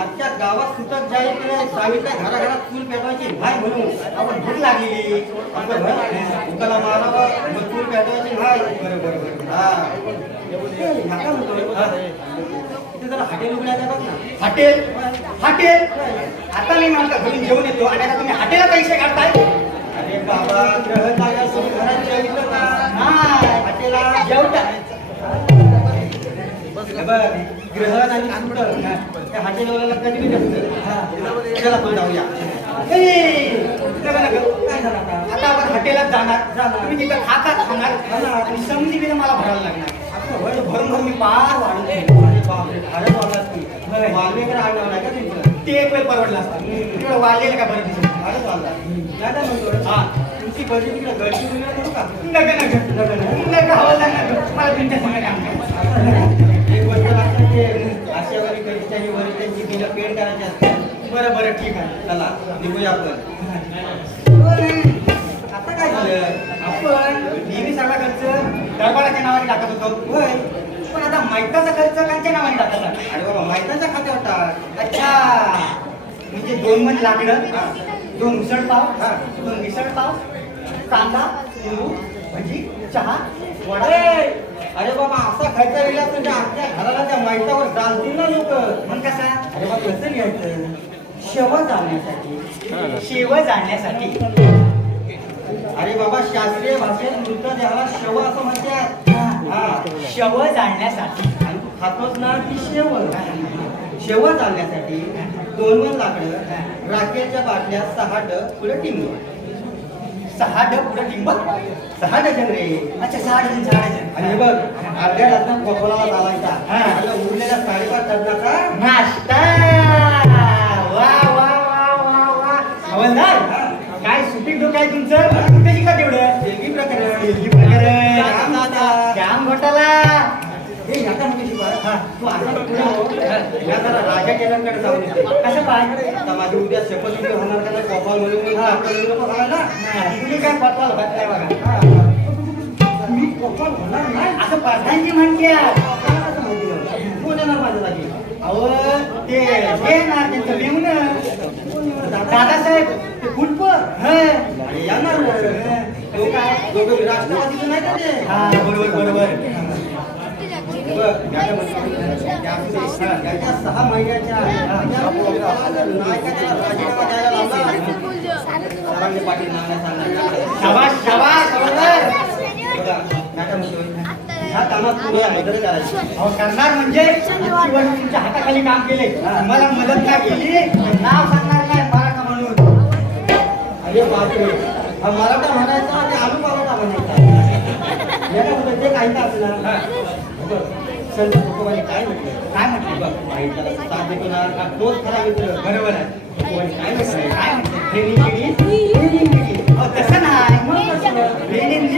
आजच्या गावात सुतक जाईल की नाही सावित्र्या घराघरात चूल पेटवायची भाय म्हणून आपण भूक लागलेली आपण उकाला मारावा मग चूल पेटवायची भाय बरोबर हा नका म्हणतोय तिथे जरा हॉटेल उघडायचं बघ ना हॉटेल हॉटेल आता मी मला घरून जेवण येतो आणि आता तुम्ही हॉटेलला पैसे काढताय अरे बाबा ग्रह कार्य सुरू घरात जेवलं का नाही हॉटेलला जेवता हे बघ ग्रहण आणि सुटं त्या हॉटेलवाल्याला कधी बी नसतं चला आपण जाऊया ए, नका, नका. काय झालं आता आता आपण हॉटेलात जाणार तुम्ही तिथं खातात खाणार आणि समजी बिलं मला भरायला लागणार असं होय भरून भरून मी पार वाढून ठेवीन. अरे बापरे फारच वाढलात की वाल्मीकर आडनाव नाही का तुमचं ते एक वेळ परवडला असता तिकडं वाढलेलं का बरं दिसत फारच वाढला काय काय म्हणतोय हा तुमची बर्थडे तिकडे गळची दुनिया करू का नका नका नका हवालदार नका मला तुमच्या संग काम करायचं. एक गोष्ट लक्षात घे आशावारी करिष्ठांनी वरिष्ठांची बिलं पेड करायची असतात बरं बरं ठीक आहे चला निघूया आपण आता काय झालं आपण नेहमी सगळा खर्च दरबाराच्या नावाने टाकत होतो होय पण आता माहिताचा खर्च कांच्या नावाने टाकत आहे? अरे बाबा माहिताच्या खात्यावर टाक अच्छा म्हणजे 2 मन लाकडं 2 उसळ पाव हा. 2 मिसळ पाव कांदा लिंबू भजी चहा वडा अरे बाबा असा खायचा गेला म्हणजे आमच्या घराला त्या माहितावर चालतील ना लोक. मग कसा अरे बाबा कसं घ्यायचं शेवा जाण्यासाठी. शेव जाण्यासाठी अरे बाबा शास्त्रीय भाषेत मृतदेहाला शेव असं म्हणतात. हा शव जाळण्यासाठी आणि तू खातोच ना की शेव. शेव जाण्यासाठी 2 लाकडं राखेच्या बाटल्या 6 डब पुढे टिंब. 6 डब पुढे टिंब 6 डझन रे. अच्छा 6 डझन आणि हे बघ अर्ध्या डझनात कोकोला चालायचा. हा. आणि उरलेल्या 5.5 डझनाचा नाश्ता वा वा वा वा वा हवलदार काय सुपीक डोकं आहे तुमचं कुठे शिका तेवढं देवी प्रकरण. देवी प्रकरण. जाम दादा. जाम घोटाला हे ह्याचा मुली शिकवा. तू आता पुढे हो. या जरा राजा केलांकडे जाऊन येते. कसं पाय आता माझी उद्या शपथ होणार का नाही कॉपॉल म्हणून आपल्याला नको होणार ना. तुम्ही काय पत्वाल बघताय बघा हा. मी कॉपॉल होणार नाही असं प्रधानजी म्हणते मला कसं माहिती नाही. कोण येणार माझ्या जागी? अहो ते हे ना त्यांचं मेहून दादासाहेब ते कुलप आणि येणार तो काय दोघं राष्ट्रवादीचं नाही का ते? हा बरोबर बरोबर बघ, याच्या मध्ये याच्या 6 महिन्याच्या त्या पोराला जर नाही का त्याला राजीनामा द्यायला लावला, सरांनी पाटील नाव नाही सांगणार. शाबास शाबास हवलदार. बघा, याच्या मध्ये ह्या कामात पुढे मदत करायची. अहो करणार म्हणजे इतकी वर्ष तुमच्या हाताखाली काम केले मला मदत नाही केली नाव सांगणार नाही मराठा म्हणून. अरे बापरे, हा मराठा म्हणायचा ते आलू पराठा म्हणायचा. याच्यामध्ये ते काही का असणार. संत तुकोबांनी काय म्हटलं? काय म्हटले बघ, माहितीला साथ देतो ना, हा तोच खरा मित्र. बरोबर आहे तुकोबांनी काय म्हटलं? काय म्हटले ट्रेनिंग केली. अहो तसं नाही रेनिंग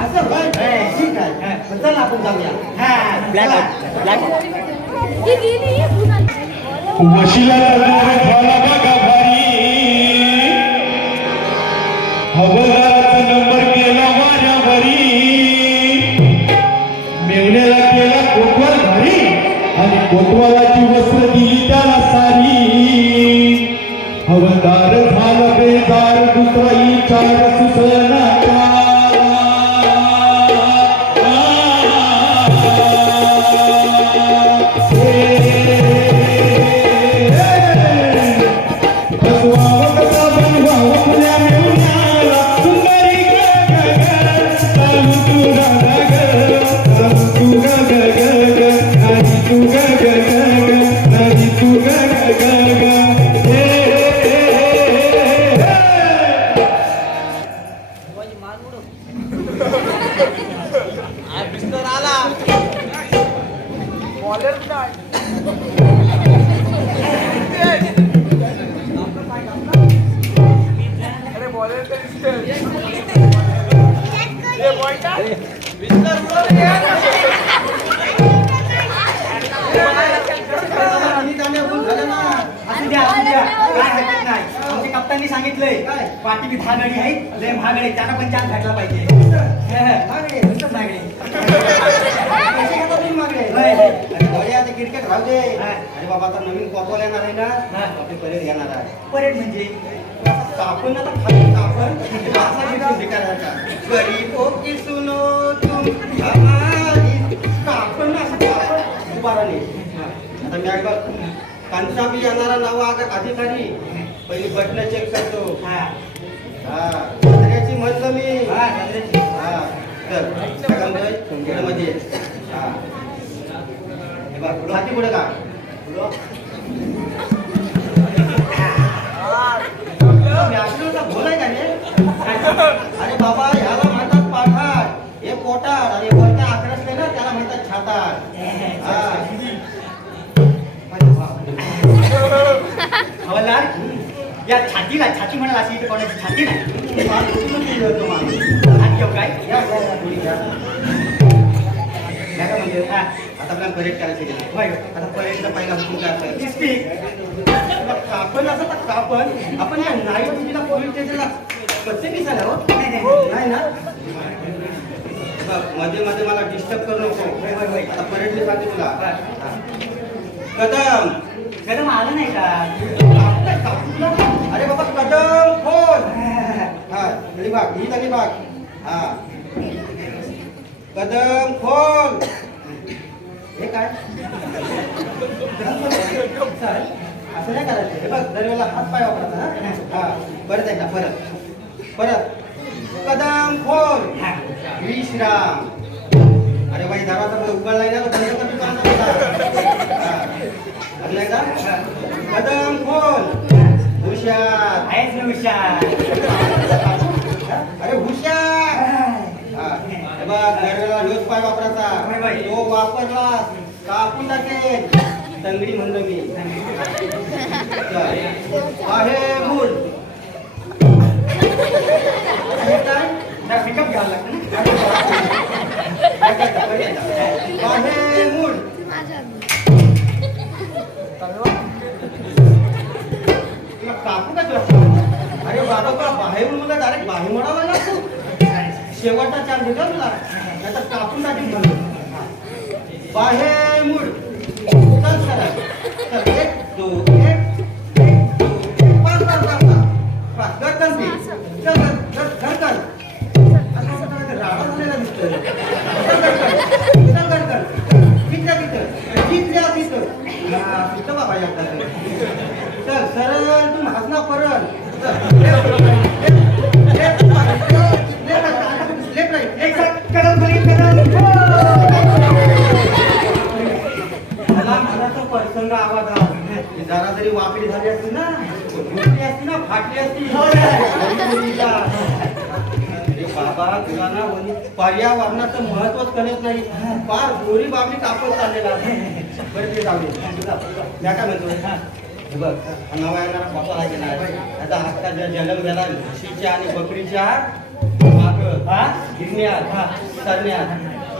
असं होय? ठीक आहे. मग चल आपण जाऊया. ही गेली वशिला झाला बघा भारी, हवालदाराचा नंबर केला वाऱ्यावरी, मेवण्याला केला कोतवाल भारी आणि कोतवालाची वस्त्र दिली त्याला सारी. हवालदार झाला बेजार, दुसरा विचार सुचना आमच्या कप्ताननी सांगितलंय पाठी बी भागडी आहे लय महागडे त्यांना पण चान्स भेटला पाहिजे. क्रिकेट राहू दे. अरे बाबा आता नवीन कॉपॉल येणार आहे ना, आपली परेड येणार आहे. परेड म्हणजे आपण आता खाली आपण करायचा गरीब हो की सुनो तुम हमारी आपण असं उभारले. आता मी बघ कांचाबी येणारा नवा अधिकारी पहिली बटन चेक करतो. सगळ्याची म्हटलं मी तर मध्ये हाती पुढे का बोलाय का रे? अरे बाबा ह्याला म्हणतात पाठार, हे पोटार आणि वरच्या आक्रसले ना त्याला म्हणतात छातार. हवालदार या छातीला छाती म्हणाल अशी इथे कोणाची छाती नाही म्हणजे आता आपल्याला परेड करायची गेली. आता परेडचा पहिला हुकूम काय असेल? आपण असं तर कापण आपण या नाईक दिदीला पोलीस स्टेशनला कसे दिसायला हो? नाही ना. मध्ये मध्ये मला डिस्टर्ब करू नको. आता परेडने सांगते तुला. कदम कदम आलं नाही का? अरे बाबा कदम कोण? हा अलिबाग ही अलिबाग हा कदम खोल हे काय चल, असं नाही करायचं हे बघ दरवेळेला हात पाय वापरायचा हा परत एकदा परत कदम खोल विश्राम अरे बाई दरवाजा उघडला ना बंद कर अजून एकदा कदम खोल हुशार आहेच ना हुशार. अरे हुशार हा हे बघ दरवेळेला रोज पाय वापरायचा तो वापरला कापून टाकेल तंगडी म्हणलो मी आहे मूल हे काय पिकअप घ्यावं लागतं ना. आहे मूल तुला कापू का तुला अरे बाबा तुला बाहेरून मला डायरेक्ट बाहेर म्हणाला ना तू शेवटचा चार दिला तुला आता कापून टाकेल म्हणून बाहेर मूड चल चला चल एक दोन एक पाच पाच पाच पाच गटकन पी चल गटकन राडा झालेला दिसतोय चल गटकन तिथं तिथं बाबा या चल सरळ तू हसना परत लेफ्ट राईट एक कदम खाली कदम. मला तो प्रसंग आवाज आला जरा जरी वाकडी झाली असती ना फुटली असती ना फाटली असती अरे बाबा तुला ना पर्यावरणाचं महत्वच कळत नाही फार गोरी बाबली कापत चाललेला बरं ते जाऊ दे या काय म्हणतोय हे बघ नवा येणारा बापा आहे की नाही आता आजचा जन्म झाला म्हशीच्या आणि बकरीच्या गिरण्यात सरण्यात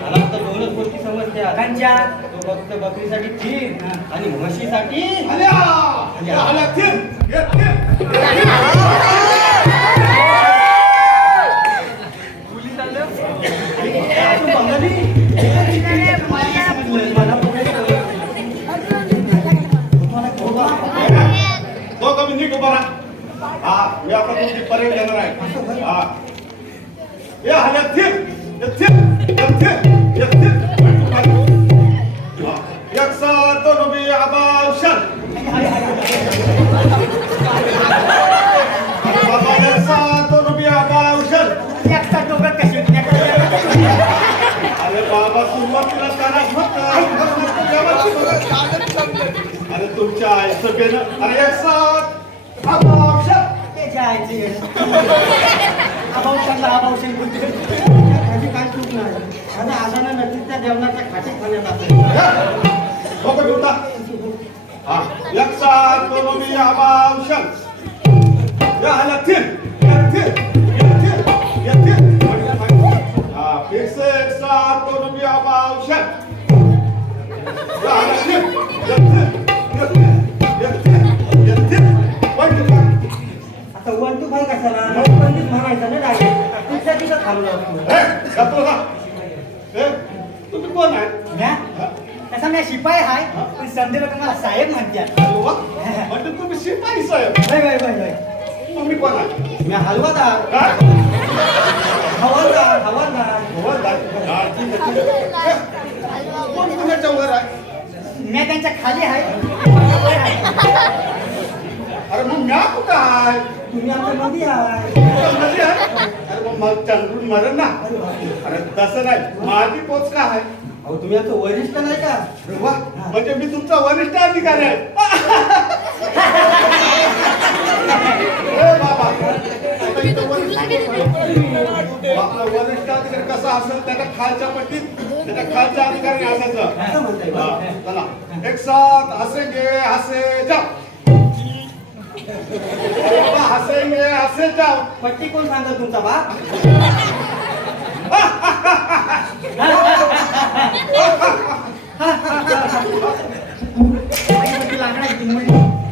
मला फक्त दोनच गोष्टी समजत्या कांच्या तो फक्त बकरीसाठी खीर आणि म्हशीसाठी तो कमी नीट उभा राहा हा मी आता तुमची परेड देणार आहे हा या हल्यात एक साथ दोन उभी आबावशन बाबा एक साथ दोन उभी आबावशन एकटा दोघं कशी अरे बाबा सुरुवातीला त्याला अरे तुमच्या आईचं बेन अरे एक साथ आबावशन ते जायचे अभावशाला अभावशन बोलते. माझी काय चूक नाही आता आजाना नदीच्या जेवणाच्या खाटी खाण्यात असेल डोकं ठेवता हा एक साथ दोन उभी आबावशन या हल्यात हा फिर से एक साथ दोन उभी आबावशन या आता 1 to 5 कशाला पंडित म्हणायचं ना डायरेक्ट तुझ्या तिथं थांबलो तुम्ही कोण आहे म्या तसा मी शिपाई आहे पण समजेल तुम्हाला साहेब म्हणतात. म्हणजे तुम्ही शिपाई साहेब वय वय वय वय तुम्ही कोण आहे मी हलवादार काय हवालदार कोण कुणाच्या वर आहे मी त्यांच्या खाली आहे. अरे मग म्या कुठं आहे तुम्ही आमच्या मध्ये आहे मध्ये आहे अरे मग मग चंद्रून मरण ना अरे तसं नाही माझी पोच का आहे अहो तुम्ही आमचं वरिष्ठ नाही का अरे वा म्हणजे मी तुमचा वरिष्ठ अधिकारी आहे ए बाबा आता इथं आपला वरिष्ठ अधिकारी कसा असेल त्याच्या खालच्या पट्टीत त्याच्या खालच्या अधिकारी असायचं असं म्हणताय हा, बा. चला एक साथ हसेंगे हसे जाओ बाबा, हसेंगे हसे जाओ पट्टी कोण सांगत तुमचा बाप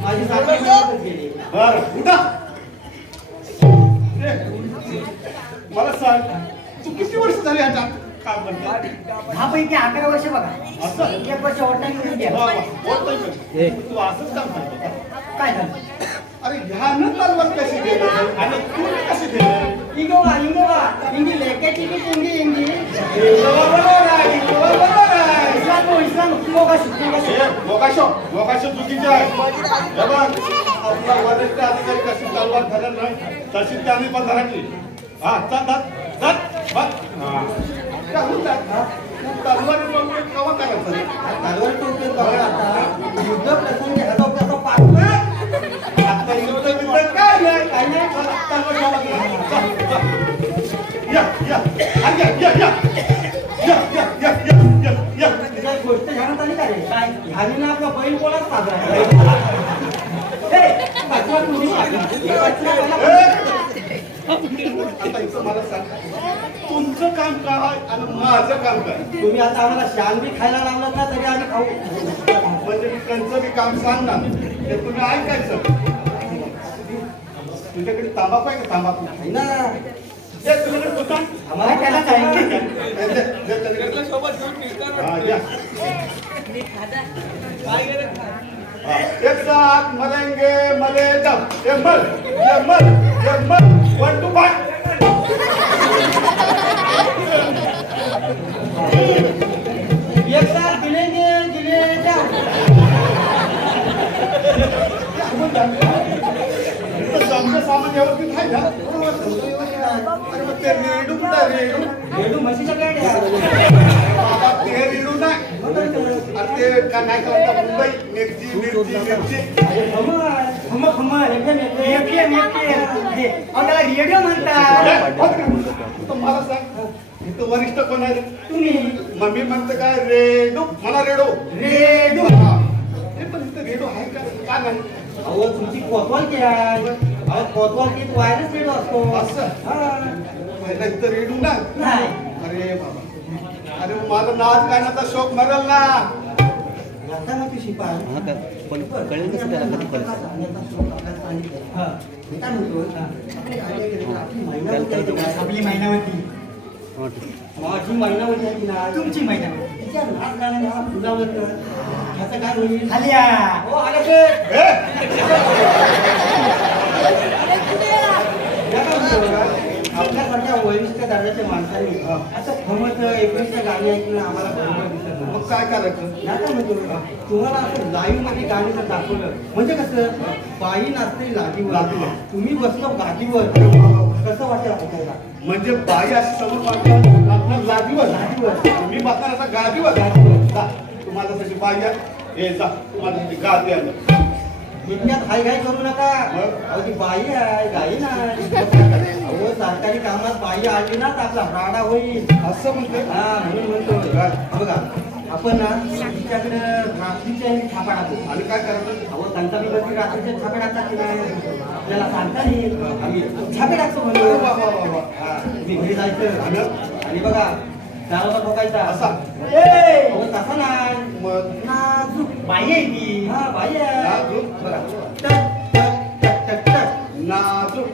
माझी सासू गेली बर उठा मला सांग तू किती वर्ष झाली आता काम म्हणता 10 पैकी 11 वर्ष बघा. असं 1 वर्ष वाटतं वा, वा. होत नाही का? तू असंच काम करतो का? काय झालं अरे ह्यानं तलवार कशी दिली आणि तू कशी दिली? इंगोवा इंगी लेकाची की पुंगी इंगी बरोबर आहे, बरोबर आहे. इस्लाम मोगाशी हे मोकाशो चुकीचे आहे. हे बघ, आपला वरिष्ठ अधिकारी कशी तलवार धरत नाही तशी त्यांनी पण धरायची. हा चल धर बघ. हा होऊन जात. तलवारी टोपे केव्हा करायचं? तलवार टोपे बघा आता युद्ध प्रसंगी ह्याचा उपयोग पाहतो आता युद्ध बिद्ध काय नाही. काय नाही तलवार ठेवा की. या आणि या. काही गोष्ट ध्यानात आली का रे काय ह्याने ना आपला बैल कोणाच साजरा कचरा तुम्ही आता इथं मला सांग, तुमचं काम काय आणि माझं काम काय? तुम्ही आता आम्हाला शान बी खायला लावलं ना तरी आम्ही खाऊ म्हणजे मी त्यांचं बी काम सांगणार ते तुम्ही ऐकायचं. तुझ्याकडे तांबाखू आहे का तांबाखू? आहे ना दे तुझ्याकडे दुकान. आम्हाला त्याला काय दे त्याच्याकडे. हा, द्या. हा, एक साथ मरेंगे मले दम ये मल 1 2 5. एक साथ दिलेंगे दिले जाओ समजा सामान व्यवस्थित आहे ना? अरे मग ते रेडू कुठं रेडू? रेडू म्हशीच्या गाड्या बाबा ते रेडू नाही. अरे ते का नाही का मुंबई मिरची. खमर एकदम त्याला रेडिओ म्हणतात. तर मला सांग इथं वरिष्ठ कोण आहे? तुम्ही मम्मी म्हणते काय रेडू मला रेडू. हा. हे पण इथं रेडू आहे का नाही? अहो तुमची कोतवाल की आहे अहो कोतवाल की वायरस रेडू असतो असं? हा. पहिला इथं रेडू ना. नाही अरे बाबा, अरे माझा नाच गाण्याचा शौक मरल ना. आता मग ती शिपाय पण कळेल कसं त्याला कधी कळेल? हा. मी काय म्हणतो आपली महिनावती माझी महिनावती आहे की नाही तुमची महिनावती तिच्या नाच गाण्याने हा फुलावर तर ह्याचं काय होईल आलिया. हो आले सर हे? आपल्यासारख्या वरिष्ठ दर्जाच्या माणसांनी असं खमत 19 गाणी ऐकणं आम्हाला बरोबर दिसत नाही मग काय करायचं? आता म्हणतो तुम्हाला असं लाईव्ह मध्ये गाणी जर दाखवलं म्हणजे कसं बाई नाचते लादीवर तुम्ही बसलो गादीवर कसं वाटेल ऐकायला म्हणजे बाई अशी समोर वाटतं आपलं लादीवर मी बसणार आता गादीवर. जा, तुम्हाला तशी बाई आहे हे जा तुम्हाला तशी गादी आहे. इतक्यात हाय घाय करू नका अहो ती बाई आहे गाई नाही अहो सरकारी कामात बाई आली ना तर आपला राडा होईल असं म्हणते. हा म्हणून म्हणतो बघा आपण ना तिच्याकडे रात्रीच्या छापा टाकू आणि काय करायचं? अहो त्यांचा मी बघी रात्रीचे छापे टाकतात की नाही आपल्याला सांगता येईल आम्ही छापे टाकतो म्हणून अरे वा, वा, वा, वा. हा, तुम्ही घरी जायचं आणि बघा त्याला ठोकायचा असा? अहो तसा नाही मग नाजूक बाई आहे ती. हा बाई आहे नाजूक? बघा टक टक टक टक टक नाजूक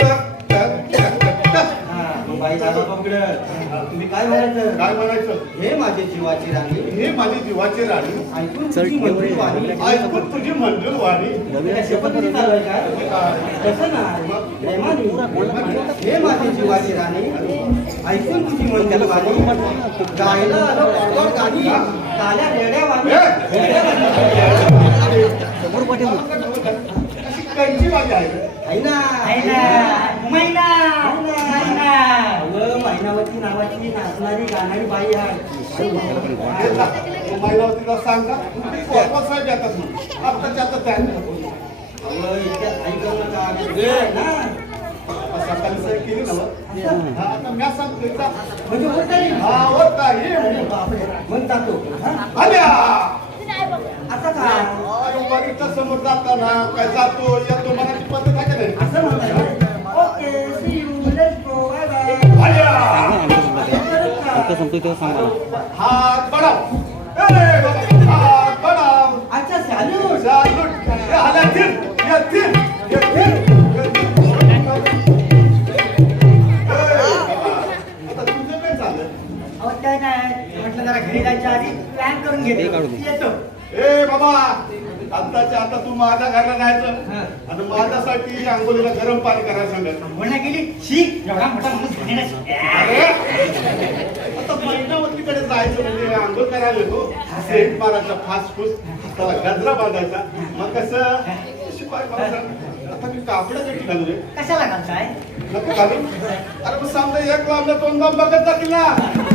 टक टक टक टक टक. हा मग बाई दादा पकडत तुम्ही काय म्हणायचं काय म्हणायचं? हे माझे जीवाची राणी हे माझी जीवाची राणी ऐकून तुझी मंजूर वाणी ऐकून तुझी मंजूर वाणी. काय शपथविधी चालू आहे काय तसं नाही प्रेमाने हे माझी जीवाची राणी ऐकून तुझी मंजूर वाणी गायला आलो पटकन गाणी काल्या रेड्या वाणी अशी कंची माझी आहे. आहे ना आहे ना. महिना अगं मैनावती नावाची नाचणारी गाणारी बाई आहे हे जा, मग महिलावतीला सांगा साहेब येतात म्हणून आत्ताच्या आता त्यांनी अगं इतक्यात आई करू नका आम्ही वेळ आहे ना सकाळी सही केली ना मग? हा, आता मी सांगतो जा. म्हणजे होत नाही हा होत अरे आहे. बापरे म्हणता तो हा? आल्या. असं काय अरे वरिष्ठ समोर जाताना काय जातो येतो मराठी पद्धत आहे का नाही? असं म्हणताय okay see you let's go bye bye आल्या. संपतो तेव्हा सांगा ना. हात बढाव. ए, बाबा, हात बढाव. अच्छा सॅल्यूट सालूट. ए, हालातील. येतील. येतील. आता तुझं काय चाललं? अहो काय नाही म्हटलं जरा घरी जायच्या आधी प्लॅन करून घेतो येतो. ए बाबा आताच्या आता तू माझ्या घरला जायचं आणि माझ्यासाठी आंघोळीला गरम पाणी करायला सांगायचं. म्हणा गेली शीख एवढा मोठा माणूस घेणे अरे आता महिनावतीकडे जायचं म्हणजे आंघोळ करायला येतो सेंट मारायचा फास्ट फूस त्याला गजरा बांधायचा मग कसं शिपाई मला सांग आता मी कापडा कधी घालू रे कशाला घालताय नको घालू अरे मग समजा एक लावला दोन लांब बघत जातील ना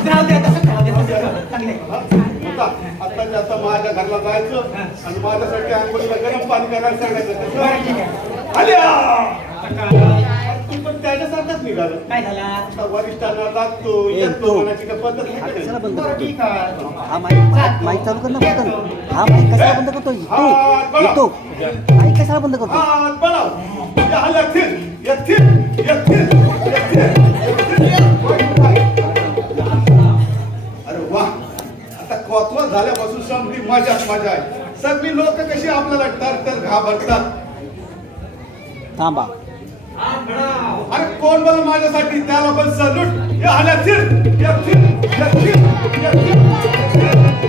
राहू दे तसं राहू दे तसं चांगले आता आता माझ्या घरला जायचं आणि माझ्यासाठी आंघोळीला गरम पाणी करायला सांगायचं कसं आल्या तू पण त्याच्यासारखाच निघालं काय झाला आता वरिष्ठांना लागतो येतो म्हणायची का पद्धत नाही का? बरं ठीक आहे हा माईक चालू कर ना फक्त. हा माईक कशाला बंद करतो येतो माईक कशाला बंद करतो. हात बळाव या हल्ल्या थिर या थिर या थिर या थिर अरे वा आता कोतवा झाल्यापासून समधी मजाच मजा आहे सगळी लोक कशी आपल्याला तर घाबरतात थांबा. अरे कोण बोल माझ्यासाठी त्याला पण सल्यूट या हल्ल्या थिर या थिर या थिर या थिर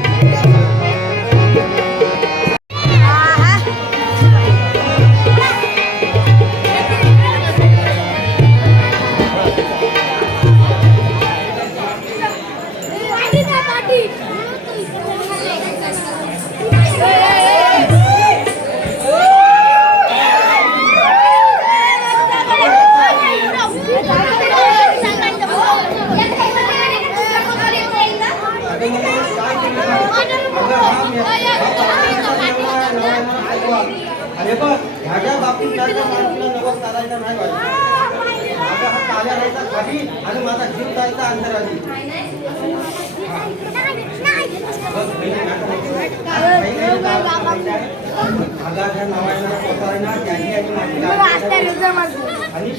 अरे बघ ह्याच्या बाबतीत त्याच्या माणसाला नवस करायचा नाही पाहिजे. माझा हात ताल्या राहायचा खाली आणि माझा जीव जायचा अंतराली. आगाच्या नावानं पकडायला त्याची आणि माझी आणि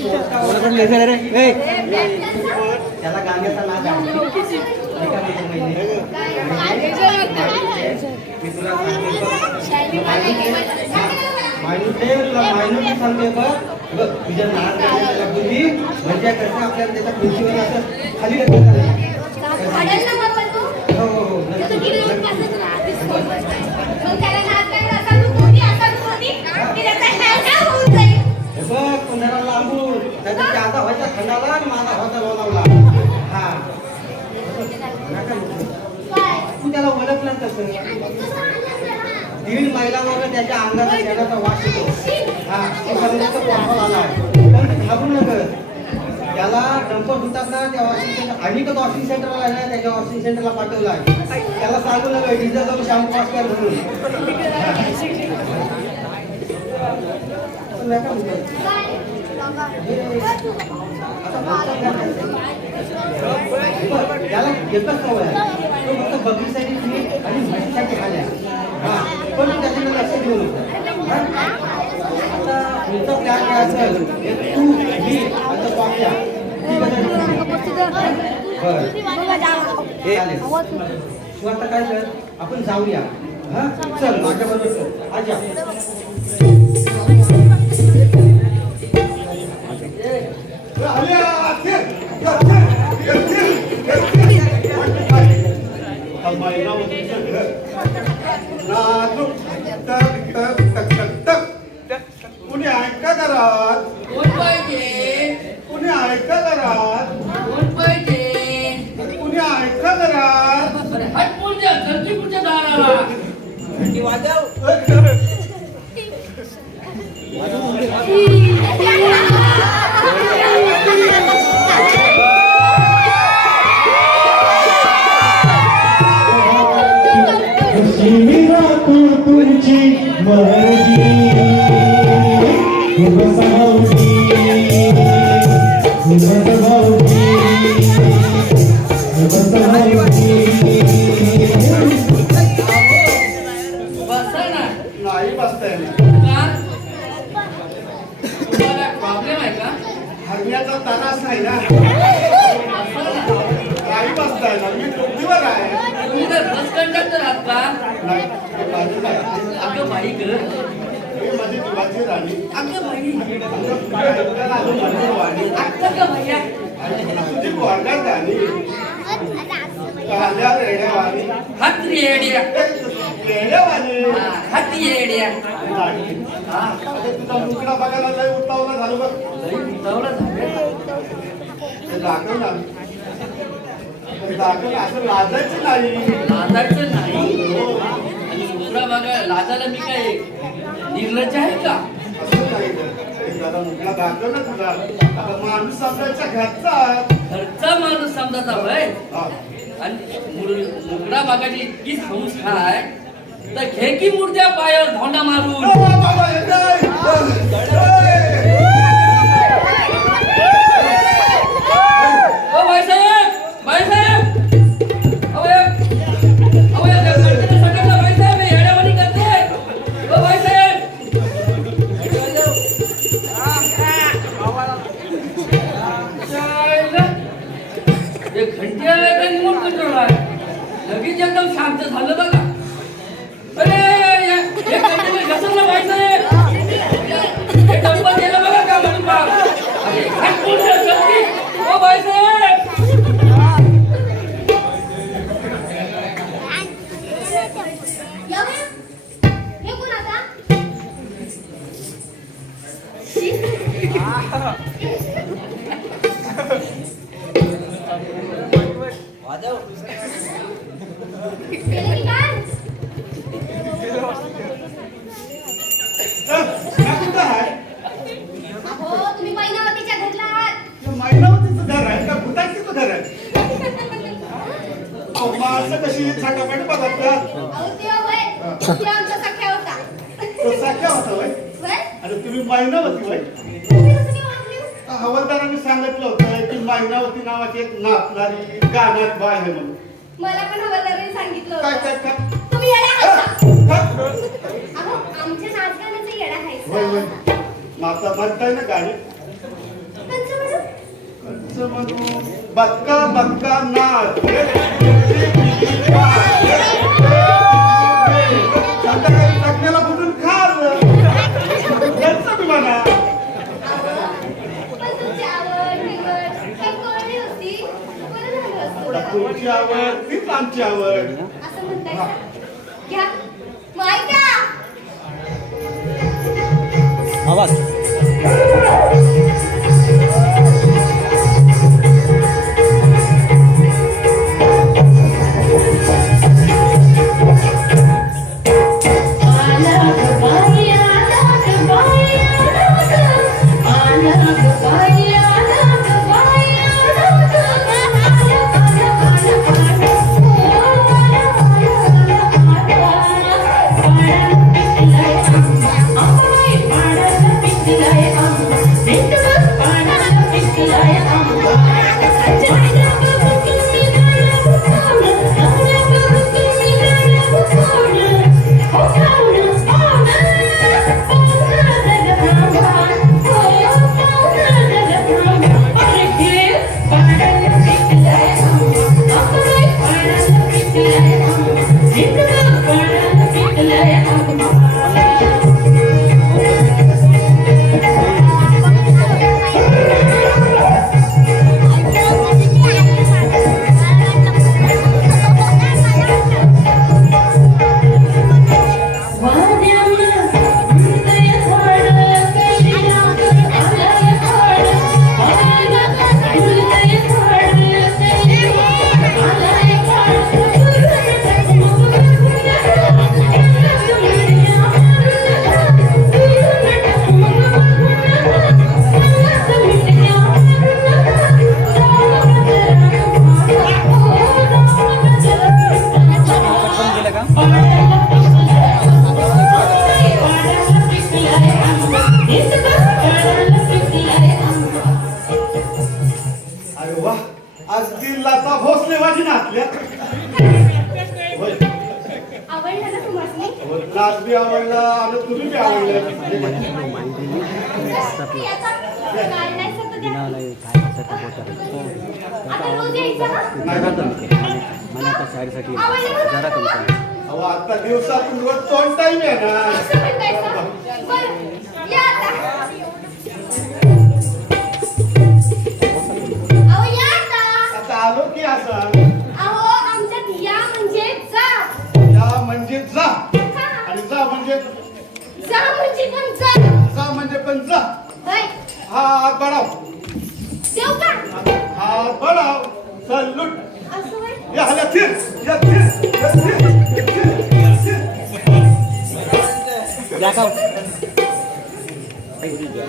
त्याला गाण्याचा नाद आहे. ऐका माझं महिने. मी तुला सांगते तुला मायनूची सांगते बघ तुझ्या नाद बुद्धी म्हणजे कसं आपल्याला त्याच्या खुर्चीवर असं खाली हो हो हो बघ कोणाला लांबून त्याचा त्याचा व्हायचा खंडाला आणि माझा व्हायचा लोणावला. हा तू त्याला ओळखलं कसं 1.5 मैलावर त्याच्या अंगाचा शेणाचा वास येतो. हा तो सांगण्याचा कॉन्फॉल आला पण घाबरू नकस. त्याला डंपर होतात ना त्या वॉशिंग सेंटर आणि तो वॉशिंग सेंटरला आहे ना त्याच्या वॉशिंग सेंटरला पाठवला आहे. त्याला सांगू नका डिझेल जाऊन शॅम्पू वॉश कर म्हणून. त्याला एकच सवय आहे तो फक्त बकरीसाठी फ्री आणि म्हशीसाठी खाल्या. हा पण त्याच्याकडे लक्ष देऊ नको. आता तुमचा प्लॅन काय असेल तू मी आता पाहूया ठीक आहे. हे आले तू आता काय कर आपण जाऊया. हा चल माझ्याबरोबर चल आजा. कुणी ऐका घरात कोण पाहिजे कुणी ऐका घरात कोण पाहिजे कुणी ऐका घरात अरे हट पुढच्या घरची पुढच्या दाराला शिविरातून तुमची मर्जी खूप सावजी खूप सावजी खूप सावजी बसा ना नाही बसताय का तुम्हाला प्रॉब्लेम आहे का हरण्याचा त्रास नाही ना नाही बसताय ना मी टोपीवर आहे तुम्ही जर बस कंडक्टर आहात का नाही, हे माझं नाही. अगं बाई ग हे माझी जीवाची राणी अगं बाई वाणी अगं ग भैया तुझी वर्गात राणी कांद्या रेड्या वाणी हात रेड्या येड्यावानी. हाती येड्या हा अरे तुझा मुकडा बघायला लय उतावला झालं बघ. लई उतावळा झाले ते दाखव ना. ते दाखव ना, असं लाजायचं नाही. लाजायचं नाही आणि मुकडा बघा लाजायला मी काय निर्लज्ज आहे का? असं नाही. ते जरा मुकडा दाखव ना तुला. आता माणूस समजायचा घरचा. घरचा माणूस समजाचा वय हा. आणि मुकडा बघायची इतकी हौस आहे तर घे की मूर्त्या पायावर धोंडा मारून बाबा, हे काय? ओ बाईसाहेब बाईसाहेब अहो या घरच्याला सगळ्यांना बाईसाहेब हे येड्यावानी करते ओ बाईसाहेब हे घंटे आहे का रिमोट कंट्रोल आहे लगेच एकदम शांत झालं बघा अरे हे घंटे घसरलं बाईसाहेब हे डंपर गेलं बघा का म्हणून बा अरे घाट कोण चलती ओ बाईसाहेब यावं? हे कोण आता? शी. गेले की काय? हा कुठं आहे? अहो, तुम्ही मैनावतीच्या घरला आहात. ते मैनावतीचं घर आहे का भुताकीचं घर आहे? अहो, माणसं कशी छटापट बघतात. अहो, ते होय. ते आमचा सख्या होता. तो साख्या होता होय. होय? आणि तुम्ही मैनावती होय. तुम्ही कसं काय ओळखले? हवालदारांनी सांगितलं होतं की मैनावती नावाची एक नाचणारी गाण्यात बाय आहे म्हणून. मला पण हवालदाराने सांगितलं काय होतं. काय काय? तुम्ही येडा आहात का? अहो, आमच्या नाचगाण्याचं येडा होय होय. आहे. माता म्हणताय ना गाणी. कंच म्हणून? कंच म्हणून बक्का बक्का नाच. संध्याकाळी लग्नाला बुडून खाल्लं. त्यांचं बी म्हणा. पण तुमची आवड, निवड काही कोरडी होती. बरं झालं असतं. आता तुमची आवड तीच आमची आवड. असं म्हणताय का? घ्या. मग ऐका. आवाज अरे वा, आज तीन लाता भोसलेबाजी नाचल्या. होय. आवडलं ना तुम्हाला? नाच बी आवडला आणि तुम्ही बी आवडले. याचा गाडी नाही सतत द्या. आता रोज यायचं ना? मनाच्या शाळेसाठी आवडलं ना जरा कमी तुम्हाला? करा. अहो आता दिवसातून रोज 2 टाइम आहे ना. असं म्हणताय का? बरं, या आता. अहो, या आता. आता आलो की असा अहो, आमच्यात या म्हणजे जा. या म्हणजे जा.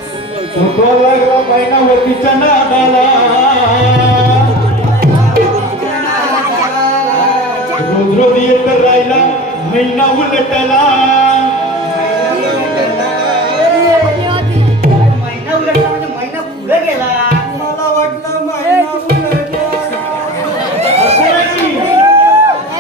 लागला महिनावतीच्या नादाला रोज रोज येत राहिला महिना उलटला महिना उलटला म्हणजे महिना पुढे गेला. मला वाटलं महिना उलटला. असं नाही.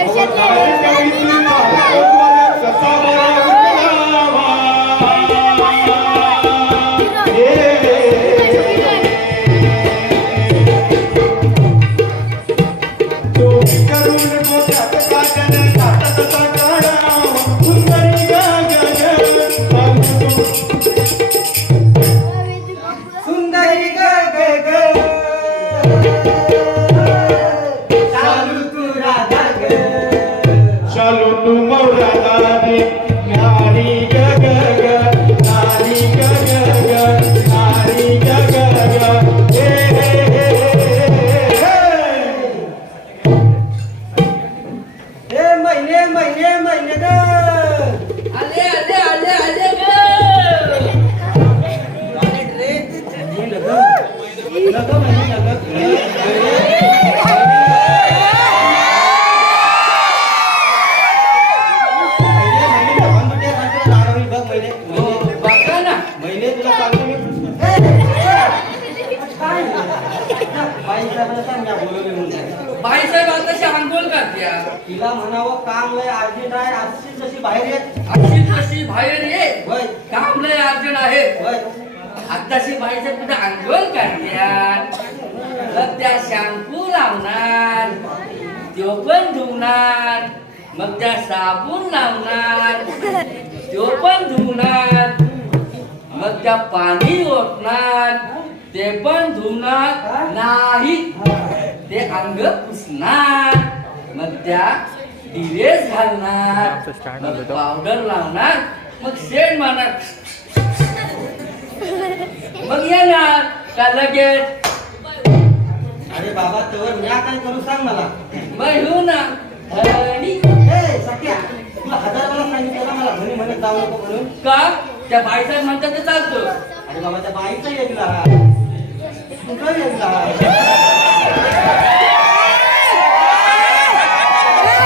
सुंदरी ग ग ग चालू तू राधा ग चालू तू मोरा रे नारी ग ग ग नारी ग ग ग नारी ग ग ग हे महिने महिने महिने ग आले आले आले आले ग हो, बघा ना बाईसाहेब आताशी आंदोलन करत्या तिला म्हणावं काम लय अर्जंट आहे अशी जशी बाहेर येत अशी तशी बाहेर ये वय काम लय अर्जंट आहे वय आताशी बाईसाहेब कुठे आंदोलन करत्या मग त्या शॅम्पू लावणार तो पण धुवणार मग त्या साबण लावणार तो पण धुवणार मग त्या पाणी ओतणार ते पण धुवणार नाही ते अंग पुसणार मग त्या डिरेस घालणार मग पावडर लावणार मग शेड मारणार मग येणार का लगेच अरे बाबा तवर म्या काय करू सांग मला मग येऊ ना आणि ए सख्या तुला 1000 वेळा सांगितलं ना मला घरी म्हणत जाऊ नको म्हणून का त्या बाईसाहेब म्हणतात ते चालतं अरे बाबा त्या बाईचं एकला तुझं एकला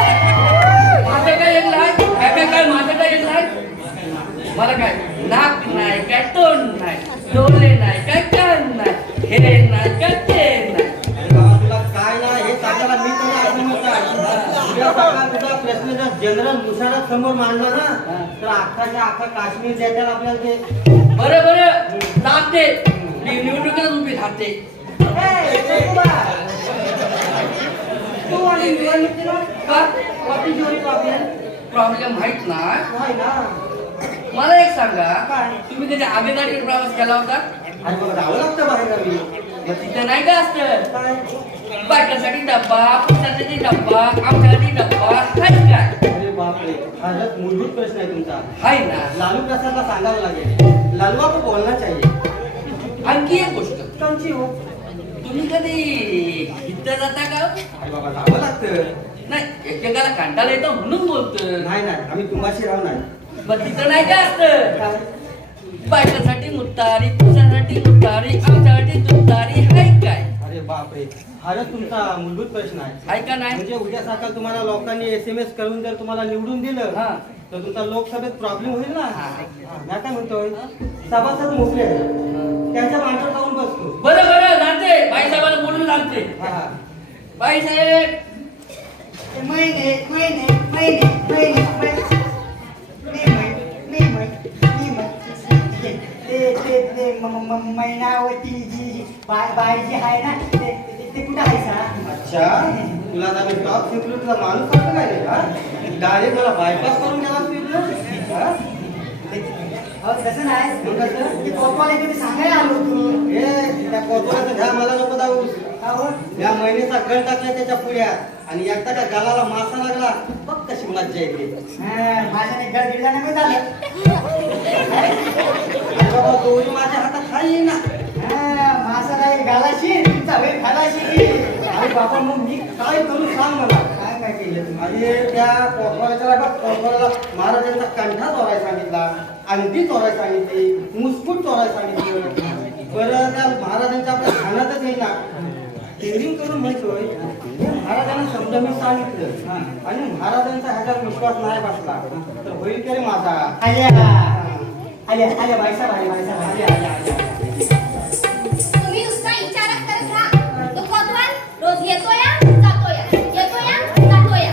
माझं काय एक लाय काय माझं काय एक लाय मला काय नाक नाही काय तोंड नाही डोळे नाही काय कान नाही हे नाही काय ते नाही अरे बाबा तुला काय ना हे सांगायला मी तरी आठवण उद्या सकाळ तुझा प्रश्न जर जनरल मुशारफ समोर मांडला ना तर अख्खाच्या अख्खा काश्मीर देशाला आपल्याला ते बरं बरं जाते मी निवडणुकीला उभी राहते तू आणि निवडणुकीला का कॉपी जोरी प्रॉब्लेम प्रॉब्लेम माहित नाही नाही ना मला एक सांगा काय? तुम्ही कधी आगेगाडीवर प्रवास केला होता अरे बाबा जावं लागतं बाहेर गावी मग तिथं नाही का असतं काय बायकांसाठी डब्बा पुरुषांसाठी डब्बा आमच्यासाठी डब्बा काय काय अरे बापरे फारच मूलभूत प्रश्न आहे तुमचा हाय ना लालू प्रसादला सांगावं लागेल लालू को बोलना चाहिए आणखी एक गोष्ट कोणची हो तुम्ही कधी इथं जाता का अरे बाबा जावं लागतं नाही एकेकाला कंटाळा येतो म्हणून बोलतो नाही नाही आम्ही तुम्हाशी राहू नाही मग तिथं नाही का असतं काय बायकांसाठी मुतारी पुरुषांसाठी मुतारी आमच्यासाठी तुतारी हाय काय अरे बापरे फारच तुमचा मूलभूत प्रश्न आहे हाय का नाही म्हणजे उद्या सकाळ तुम्हाला लोकांनी SMS करून जर तुम्हाला निवडून दिलं हा. तर तुमचा लोकसभेत प्रॉब्लेम होईल ना हा. मी काय म्हणतोय सभासद मोकळे आहेत. त्यांच्या मांडवर जाऊन बसतो बरं बरं जाणते बाईसाहेबाला बोलून जाणते हा, हा. बाईसाहेब महिने महिने महिने महिने महिने महिनावती जी बाई जी आहे ना ते कुठं आहे सा अच्छा तुला आता मी टॉप सिक्युरिटीचा माणूस असतो काय रे हा डायरेक्ट मला बायपास करून गेला फिरलं हा अहो तसं नाही मग कसं? ते कोतवाल कधी सांगायला आलो तू ए त्या कोतवालाचं घ्या मला नको जाऊस या महिन्याचा गळ टाकला त्याच्या पुढ्यात आणि एकटा त्या गालाला मासा लागला बघ कशी मज्जा येते माझ्याने घर दिला नाही झालं अरे बाबा दोरी माझ्या हातात खाई ना मासा नाही घालाशी तुमचा वेळ घालाशी अरे बाबा मग मी काय करू सांग मला काय काय केलं तुम्ही? आणि त्या कोतवालाला महाराजांचा कंठा चोरायला सांगितला, अंगठी चोरायला सांगितली, मुस्कुट चोरायला सांगितलं. बरं त्या महाराजांच्या आपल्या खाण्यातच येईल ना, टेरिंग करून म्हणतोय महाराजांना शब्द मी सांगितलं आणि महाराजांचा ह्याच्यावर विश्वास नाही बसला तर होईल की रे माझा. आल्या बायसा भाई तुम्ही नुसता विचारच करत राहा. तो कोतवाल रोज येतोय जातोय, येतोय जातोय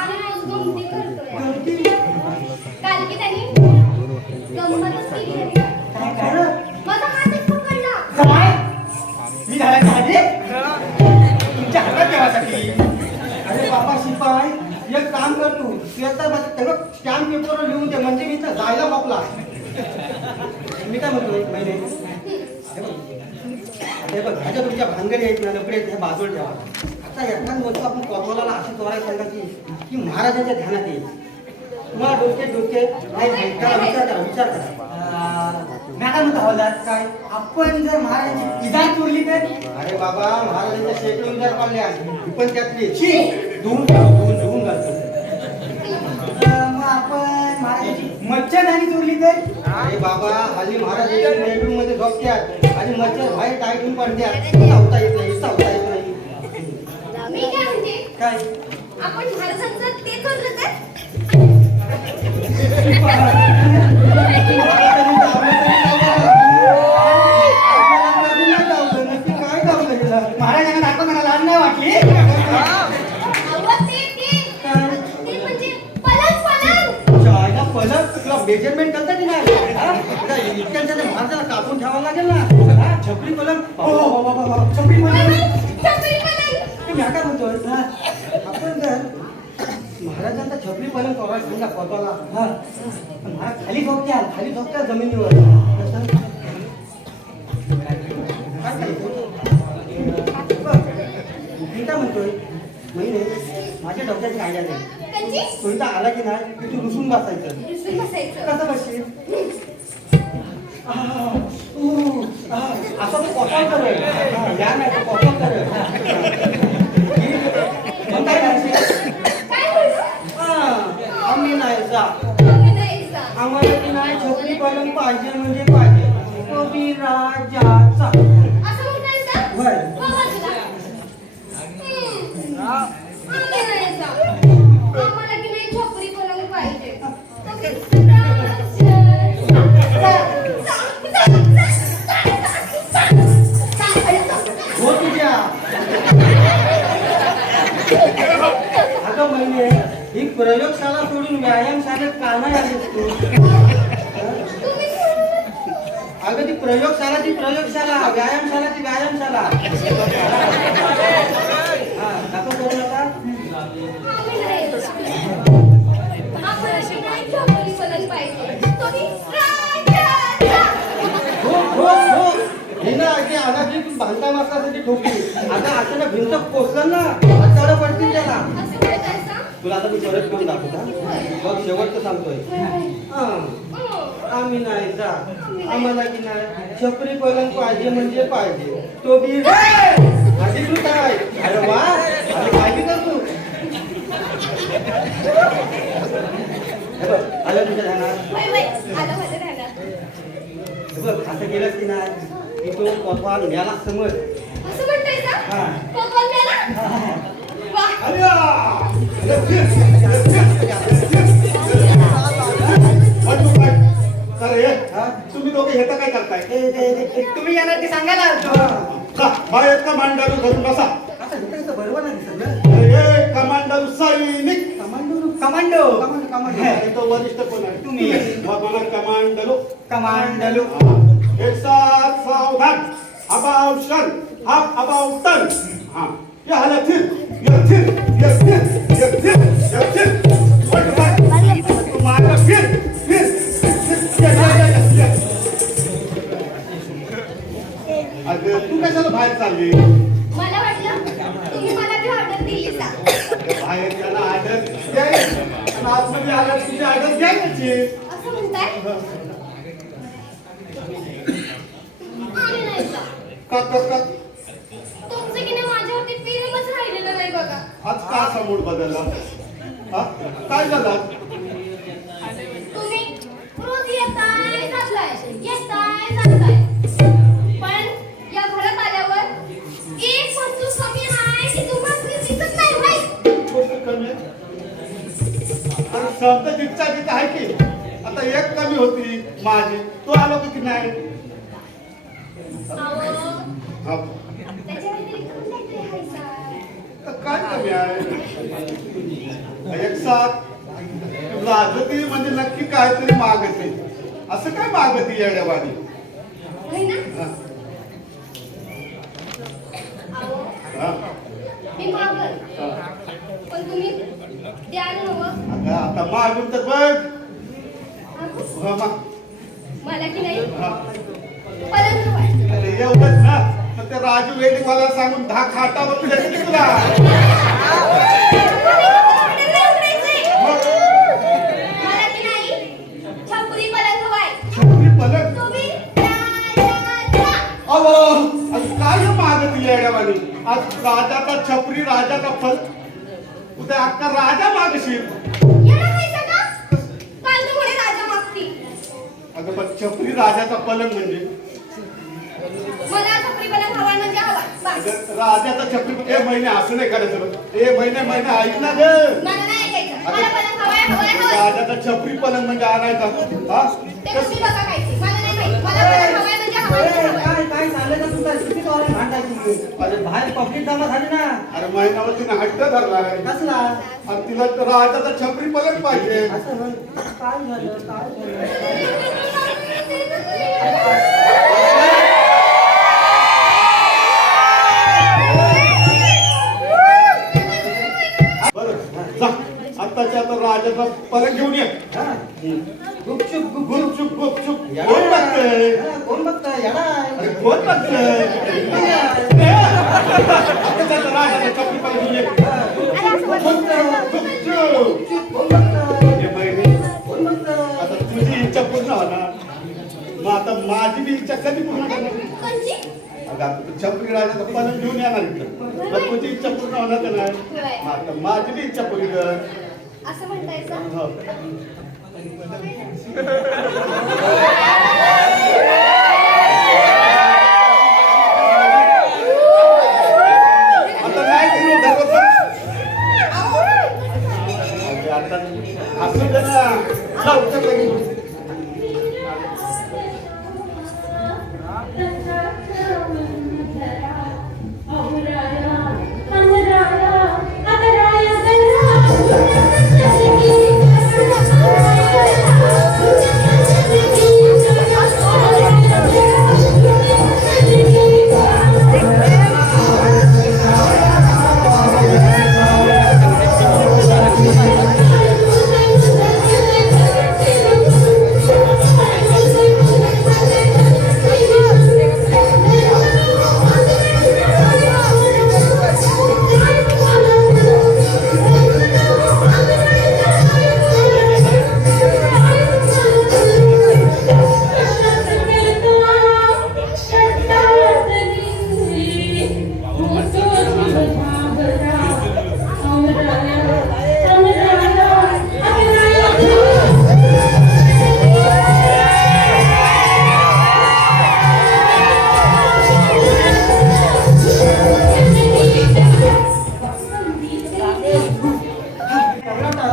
आणि रोज गमती करतोय. काल की त्यांनी गंमतच केली आहे. काय माझा हातच पकडला. काय मी घालायला आले तुमच्या हातात ठेवासाठी. अरे बाबा शिपाई एक काम कर तू स्टॅम्प पेपरवर लिहून दे म्हणजे मी इथं जायला मोकला. मी काय म्हणतोय महिने हे बघ ह्याच्या तुमच्या भानगडी आहेत ना नकडे हे बाजूला ठेवा. आता एखाद वस्तू आपण कोतवालाला अशी चोरायला सांगायची की महाराजांच्या ध्यानात येईल. तुम्हाला डोके नाही विचार करा. मॅडम हवालदार काय आपण जर महाराजांची इजार चोरली तर? अरे बाबा महाराजांच्या शेकडो विचार पाडले आहे पण त्यातली धुवून घालतो. मग आपण महाराजांची मच्छरदाणी चोरली तर? अरे बाबा हल्ली महाराजांच्या बेडरूम मध्ये झोपत्यात आणि मच्छर बाहेर टाईटून पडत्यात. चावता येत नाही. मी काय म्हणते, काय आपण महाराजांचं ते चोरलं तर? काय दावलं गेलं महाराजांना दाखवताना लाज नाही वाटली? अहो, ते म्हणजे पलंग. चायला पलक तुला मेजरमेंट करता की नाही इतक्यांच्या महाराजाला कापून ठेवावं लागेल ना. छपरी पलक छपरी पलक छपरी पलंग. मी काय म्हणतोय आपण जर महाराजांचा छपरी पलंग चोरायला सांगा कोतवाला महाराज खाली झोपत्या जमिनीवर. काय करायचं? मी काय म्हणतोय महिने माझ्या डोक्याची आयडिया नाही. त्यांची तो इथं आला की नाही की तू रुसून बसायचं. रुसून बसायचं. कसं बसशील? असं तो कोतवाल करेल. या नाही तो कोतवाल करेल. मग काय करायचं? काय बोलू? आम्ही नाही जा आम्ही नाही जा. आम्हाला की नाही छपरी पलंग पाहिजे म्हणजे पाहिजे. तो बी राजाचा. असं म्हणायचं? होय. बाबा तुला. आम्ही नाही जा. आम्हाला की नाही छपरी पलंग पाहिजे. तो की हो तुझ्या अगं म्हणजे ही प्रयोगशाळा सोडून व्यायामशाळेत का नाही आलीस तू? अगं ती प्रयोगशाळा व्यायामशाळा हा दाखव करू नका. आम्ही नाही जा. आम्हाला की नाही छपरी पलंग पाहिजे. तो की राजाचा. हो हे ना अगदी अनाची बांधकाम असल्यासाठी ठोकली. आता अचानक भिंत कोसलं ना अचानक पडतील त्याला. असं म्हणायचं? तुला आता मी परत करून दाखवतो. बघ शेवटचं सांगतोय. आम्ही नाही जा. आम्हाला की नाही छपरी पलंग पाहिजे म्हणजे पाहिजे. तो बी आधी तू काय अरे वा अरे पाहिजे का तू? हे बघ आलं तुझ्या ध्यानात. वय आलं माझ्या ध्यानात. हे बघ असं केलंस की नाही की तो कोतवाल याला समज. असं म्हणताय का? हा. कोतवाल मेला? वाह. अरे हा? तुम्ही दोघे हे तर काय करताय? तुम्ही येणार ते सांगायला आलतो. बाहेर कमांडर धरून बसा. आता इथं इथं बरोबर नाही दिसत ना. हे कमांडर सैनिक. कमांडो तो वरिष्ठ कोण आहे? तुम्ही. मग मला कमांडरो. कमांडलो. एक साथ सावधान. अबाव शन. हाफ अबाव टन. हा या हालत फिर. तू मागं फिर. अगं तू कशाला बाहेर चालली? मला वाटलं तुम्ही मला ती ऑर्डर दिली का? बाहेर त्याला ऑर्डर द्यायची आणि आतमध्ये आल्यावर तुझी ऑर्डर द्यायची. असं म्हणताय? आम्ही नाही जा. का तुमचं की नाही माझ्यावरती प्रेमच राहिलेलं नाही बघा. आज का असा मूड बदलला? हा? काय झालं? तुम्ही रोज येताय जाताय पण या घरात आल्यावर एक वस्तू कमी आहे की तुम्हाला दिसत नाही होय. गोष्ट कमी आहे. आणि शब्द जितका तिथे आहे की आता एक कमी होती माझी, तो आलो की नाही? अहो, हा. त्याच्या व्यतिरिक्त पण काहीतरी आहे का? तर काय कमी आहे? एक साथ राजती म्हणजे नक्की काहीतरी मागते. असं काय मागती येड्यावानी? होय ना? हा. अहो, हा. मी मागल हा. पण तुम्ही द्याल हवं. अगं, आता मागून तर बघ. हा, मग. मला की नाही हा. पलंग हवाय. अरे एवढंच ना, मग ते राजू वेडिंगवाला सांगून 10 खाटावर देते की तुला? मग मला की नाही छपुरी पलंग हवाय. छपरी पलक. तुम्ही द्या. अहो, आज काय मागती येड्यावानी? आज राजाचा छपरी, राजाचा फल, उद्या अख्खा राजा मागशील. येणार नाही का? काल तू म्हणे राजा मागती. अगं पण छपरी राजाचा पलंग म्हणजे मला छपरी पलंग हवाय म्हणजे हवाय. बस. अगं, राजाचा छपरी. ए महिने असं नाही करायचं बघ. ए महिने ऐक ना ग. मला नाही ऐकायचं. मला पलंग हवाय. राजाचा छपरी पलंग म्हणजे आणायचा. हा? ते तुम्ही बघा खायची. मला नाही माहित. मला पलंग हवाय म्हणजे हवाय. काय चाललंय का तुमचा किती वाला भांडायची? अरे बाहेर पब्लिक जमा झाली ना. अरे महिन्यावर तिने हट्ट धरलाय कसला? आणि तिला तर राजाचा छपरी पलंग पाहिजे. असं म्हण. काय झालं? बरं जा, आत्ताच्या आता राजाचा पलंग घेऊन ये. हा. गुपचूप गुपचूप गुपचूप कोण बघतंय? कोण बघताय? येणार. अरे कोण बघतंय? आत्ताच्या आता राजाचा छपरी पलंग घेऊन ये. गुपचूप. कोण बघताय? ये बहिणी, कोण बघताय? आता तुझी इच्छा पूर्ण होणार, मग आता माझी बी इच्छा कधी पूर्ण करणार? कोणची? अगं आता तू छपरी राजाचा पलंग घेऊन येणार इथं, मग तुझी इच्छा पूर्ण होणार का नाही? मग आता माझी बी इच्छा पूर्ण कर. असं म्हणतायचं? हो. आता नाही फिरू धरवत. अगं आता असं दे ना. जा, उचल लगेच.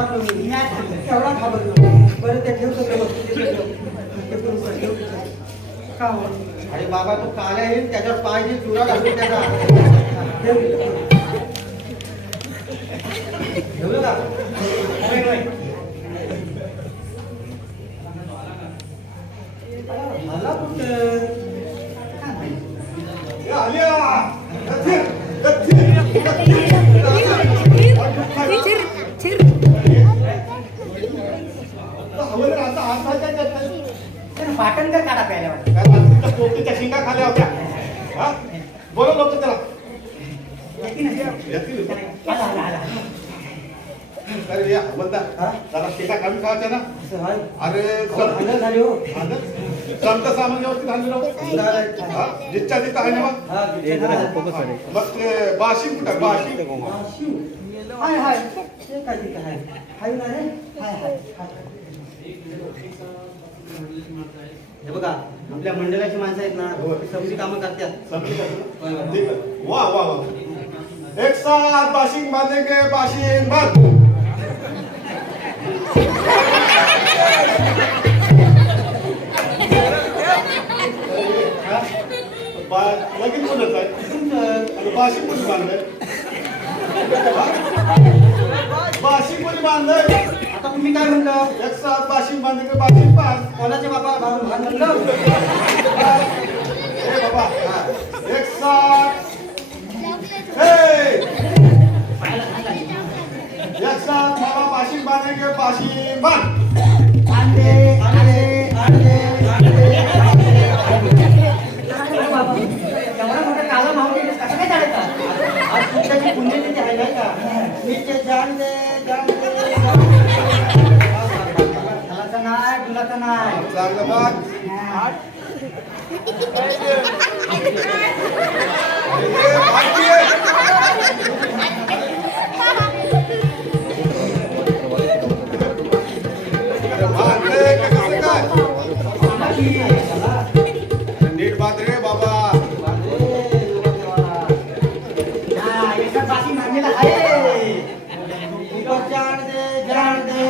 एवढा घाबरलो. बरं ते ठेवतो ते वस्तू तिथे ठेव. ते पुस्तक ठेव तिथे. का हो? अरे बाबा तू काल्या येईल त्याच्यावर पायची चुरा घालून त्याचा ठेव तिथे. ठेवलं का? नाही, नाही. मला कुठं? ए, आलिया. गच्चीर, गच्चीर, गच्चीर. हवं आता हात काय करताय? त्यानं पाटणकर काढा प्यायला वाटतं. काय माणसाच्या पोटीच्या शिंगा खाल्या होत्या. हा? बोलव लोक त्याला. येते ना? येतील. आला, आला, आला. अरे या हवलदार, जरा शिंगा कमी खायच्या ना. असं आहे. अरे भांडण झाली हो. संत सामान्यावरती झालेलं. हा? जिच्च्या जिथं आहे ना मग. हा, मग ते बाशिंग कुठं बाशिंग? शिव. हाय हाय ते काय ठीक आहे हाय ना रे हाय हाय हाय हे बघा आपल्या मंडळाची माणसं आहेत ना समजी कामं करतात वाह वाह वाह एक साथ बाशिंग बांधेंगे बाशिंग बांध लगीन कोणाचं आहे आणि बाशिंग कोणी बांधलंय बाशिंग कोणी बांधलंय आता तुम्ही काय म्हणलं एक साथ बाशिंग बांधेंगे बाशिंग बांध कोणाच्या बाबा भाऊ भान म्हणलं ए बाबा एक साथ हे एक साथ बाबा बाशिंग बांधेंगे बाशिंग बांध आणले आणले आणले आणले बाबा एवढा मोठा काला भाऊ कसं काय चालायचा आज तुमच्याची पुण्यतिथी आहे नाही का मी ते जाण दे तुलाचं नाही तुलाचं नाही चांगलं बाग नीट बात रे बाबा एका पाठी मागेला आहे जाण दे जाण दे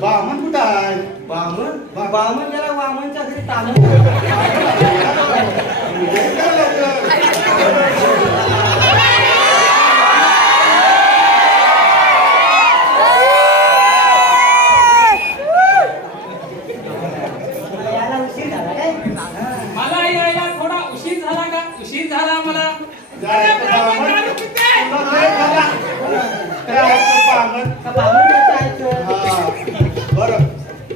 बामण कुठं आहे बामण बामण गेला वामनच्या घरी तामण यायला उशीर झाला काय मला यायला थोडा उशीर झाला का उशीर झाला मला का बामण जायचं बरं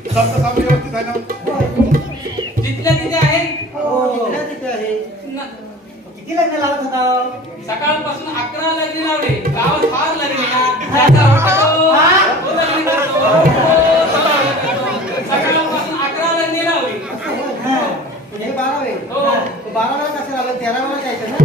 समजा सामने व्यवस्थित आहे ना जिथल्या तिथे आहे हो तिथे आहे न- किती लग्न लावत होता सकाळपासून 11 लग्न लावले गावात फार लग्न ज्याचा होतो, तो लग्न करतो. सकाळपासून 11 लग्न लावली हे 12 हो. 12 कसं झालं 13 जायचं ना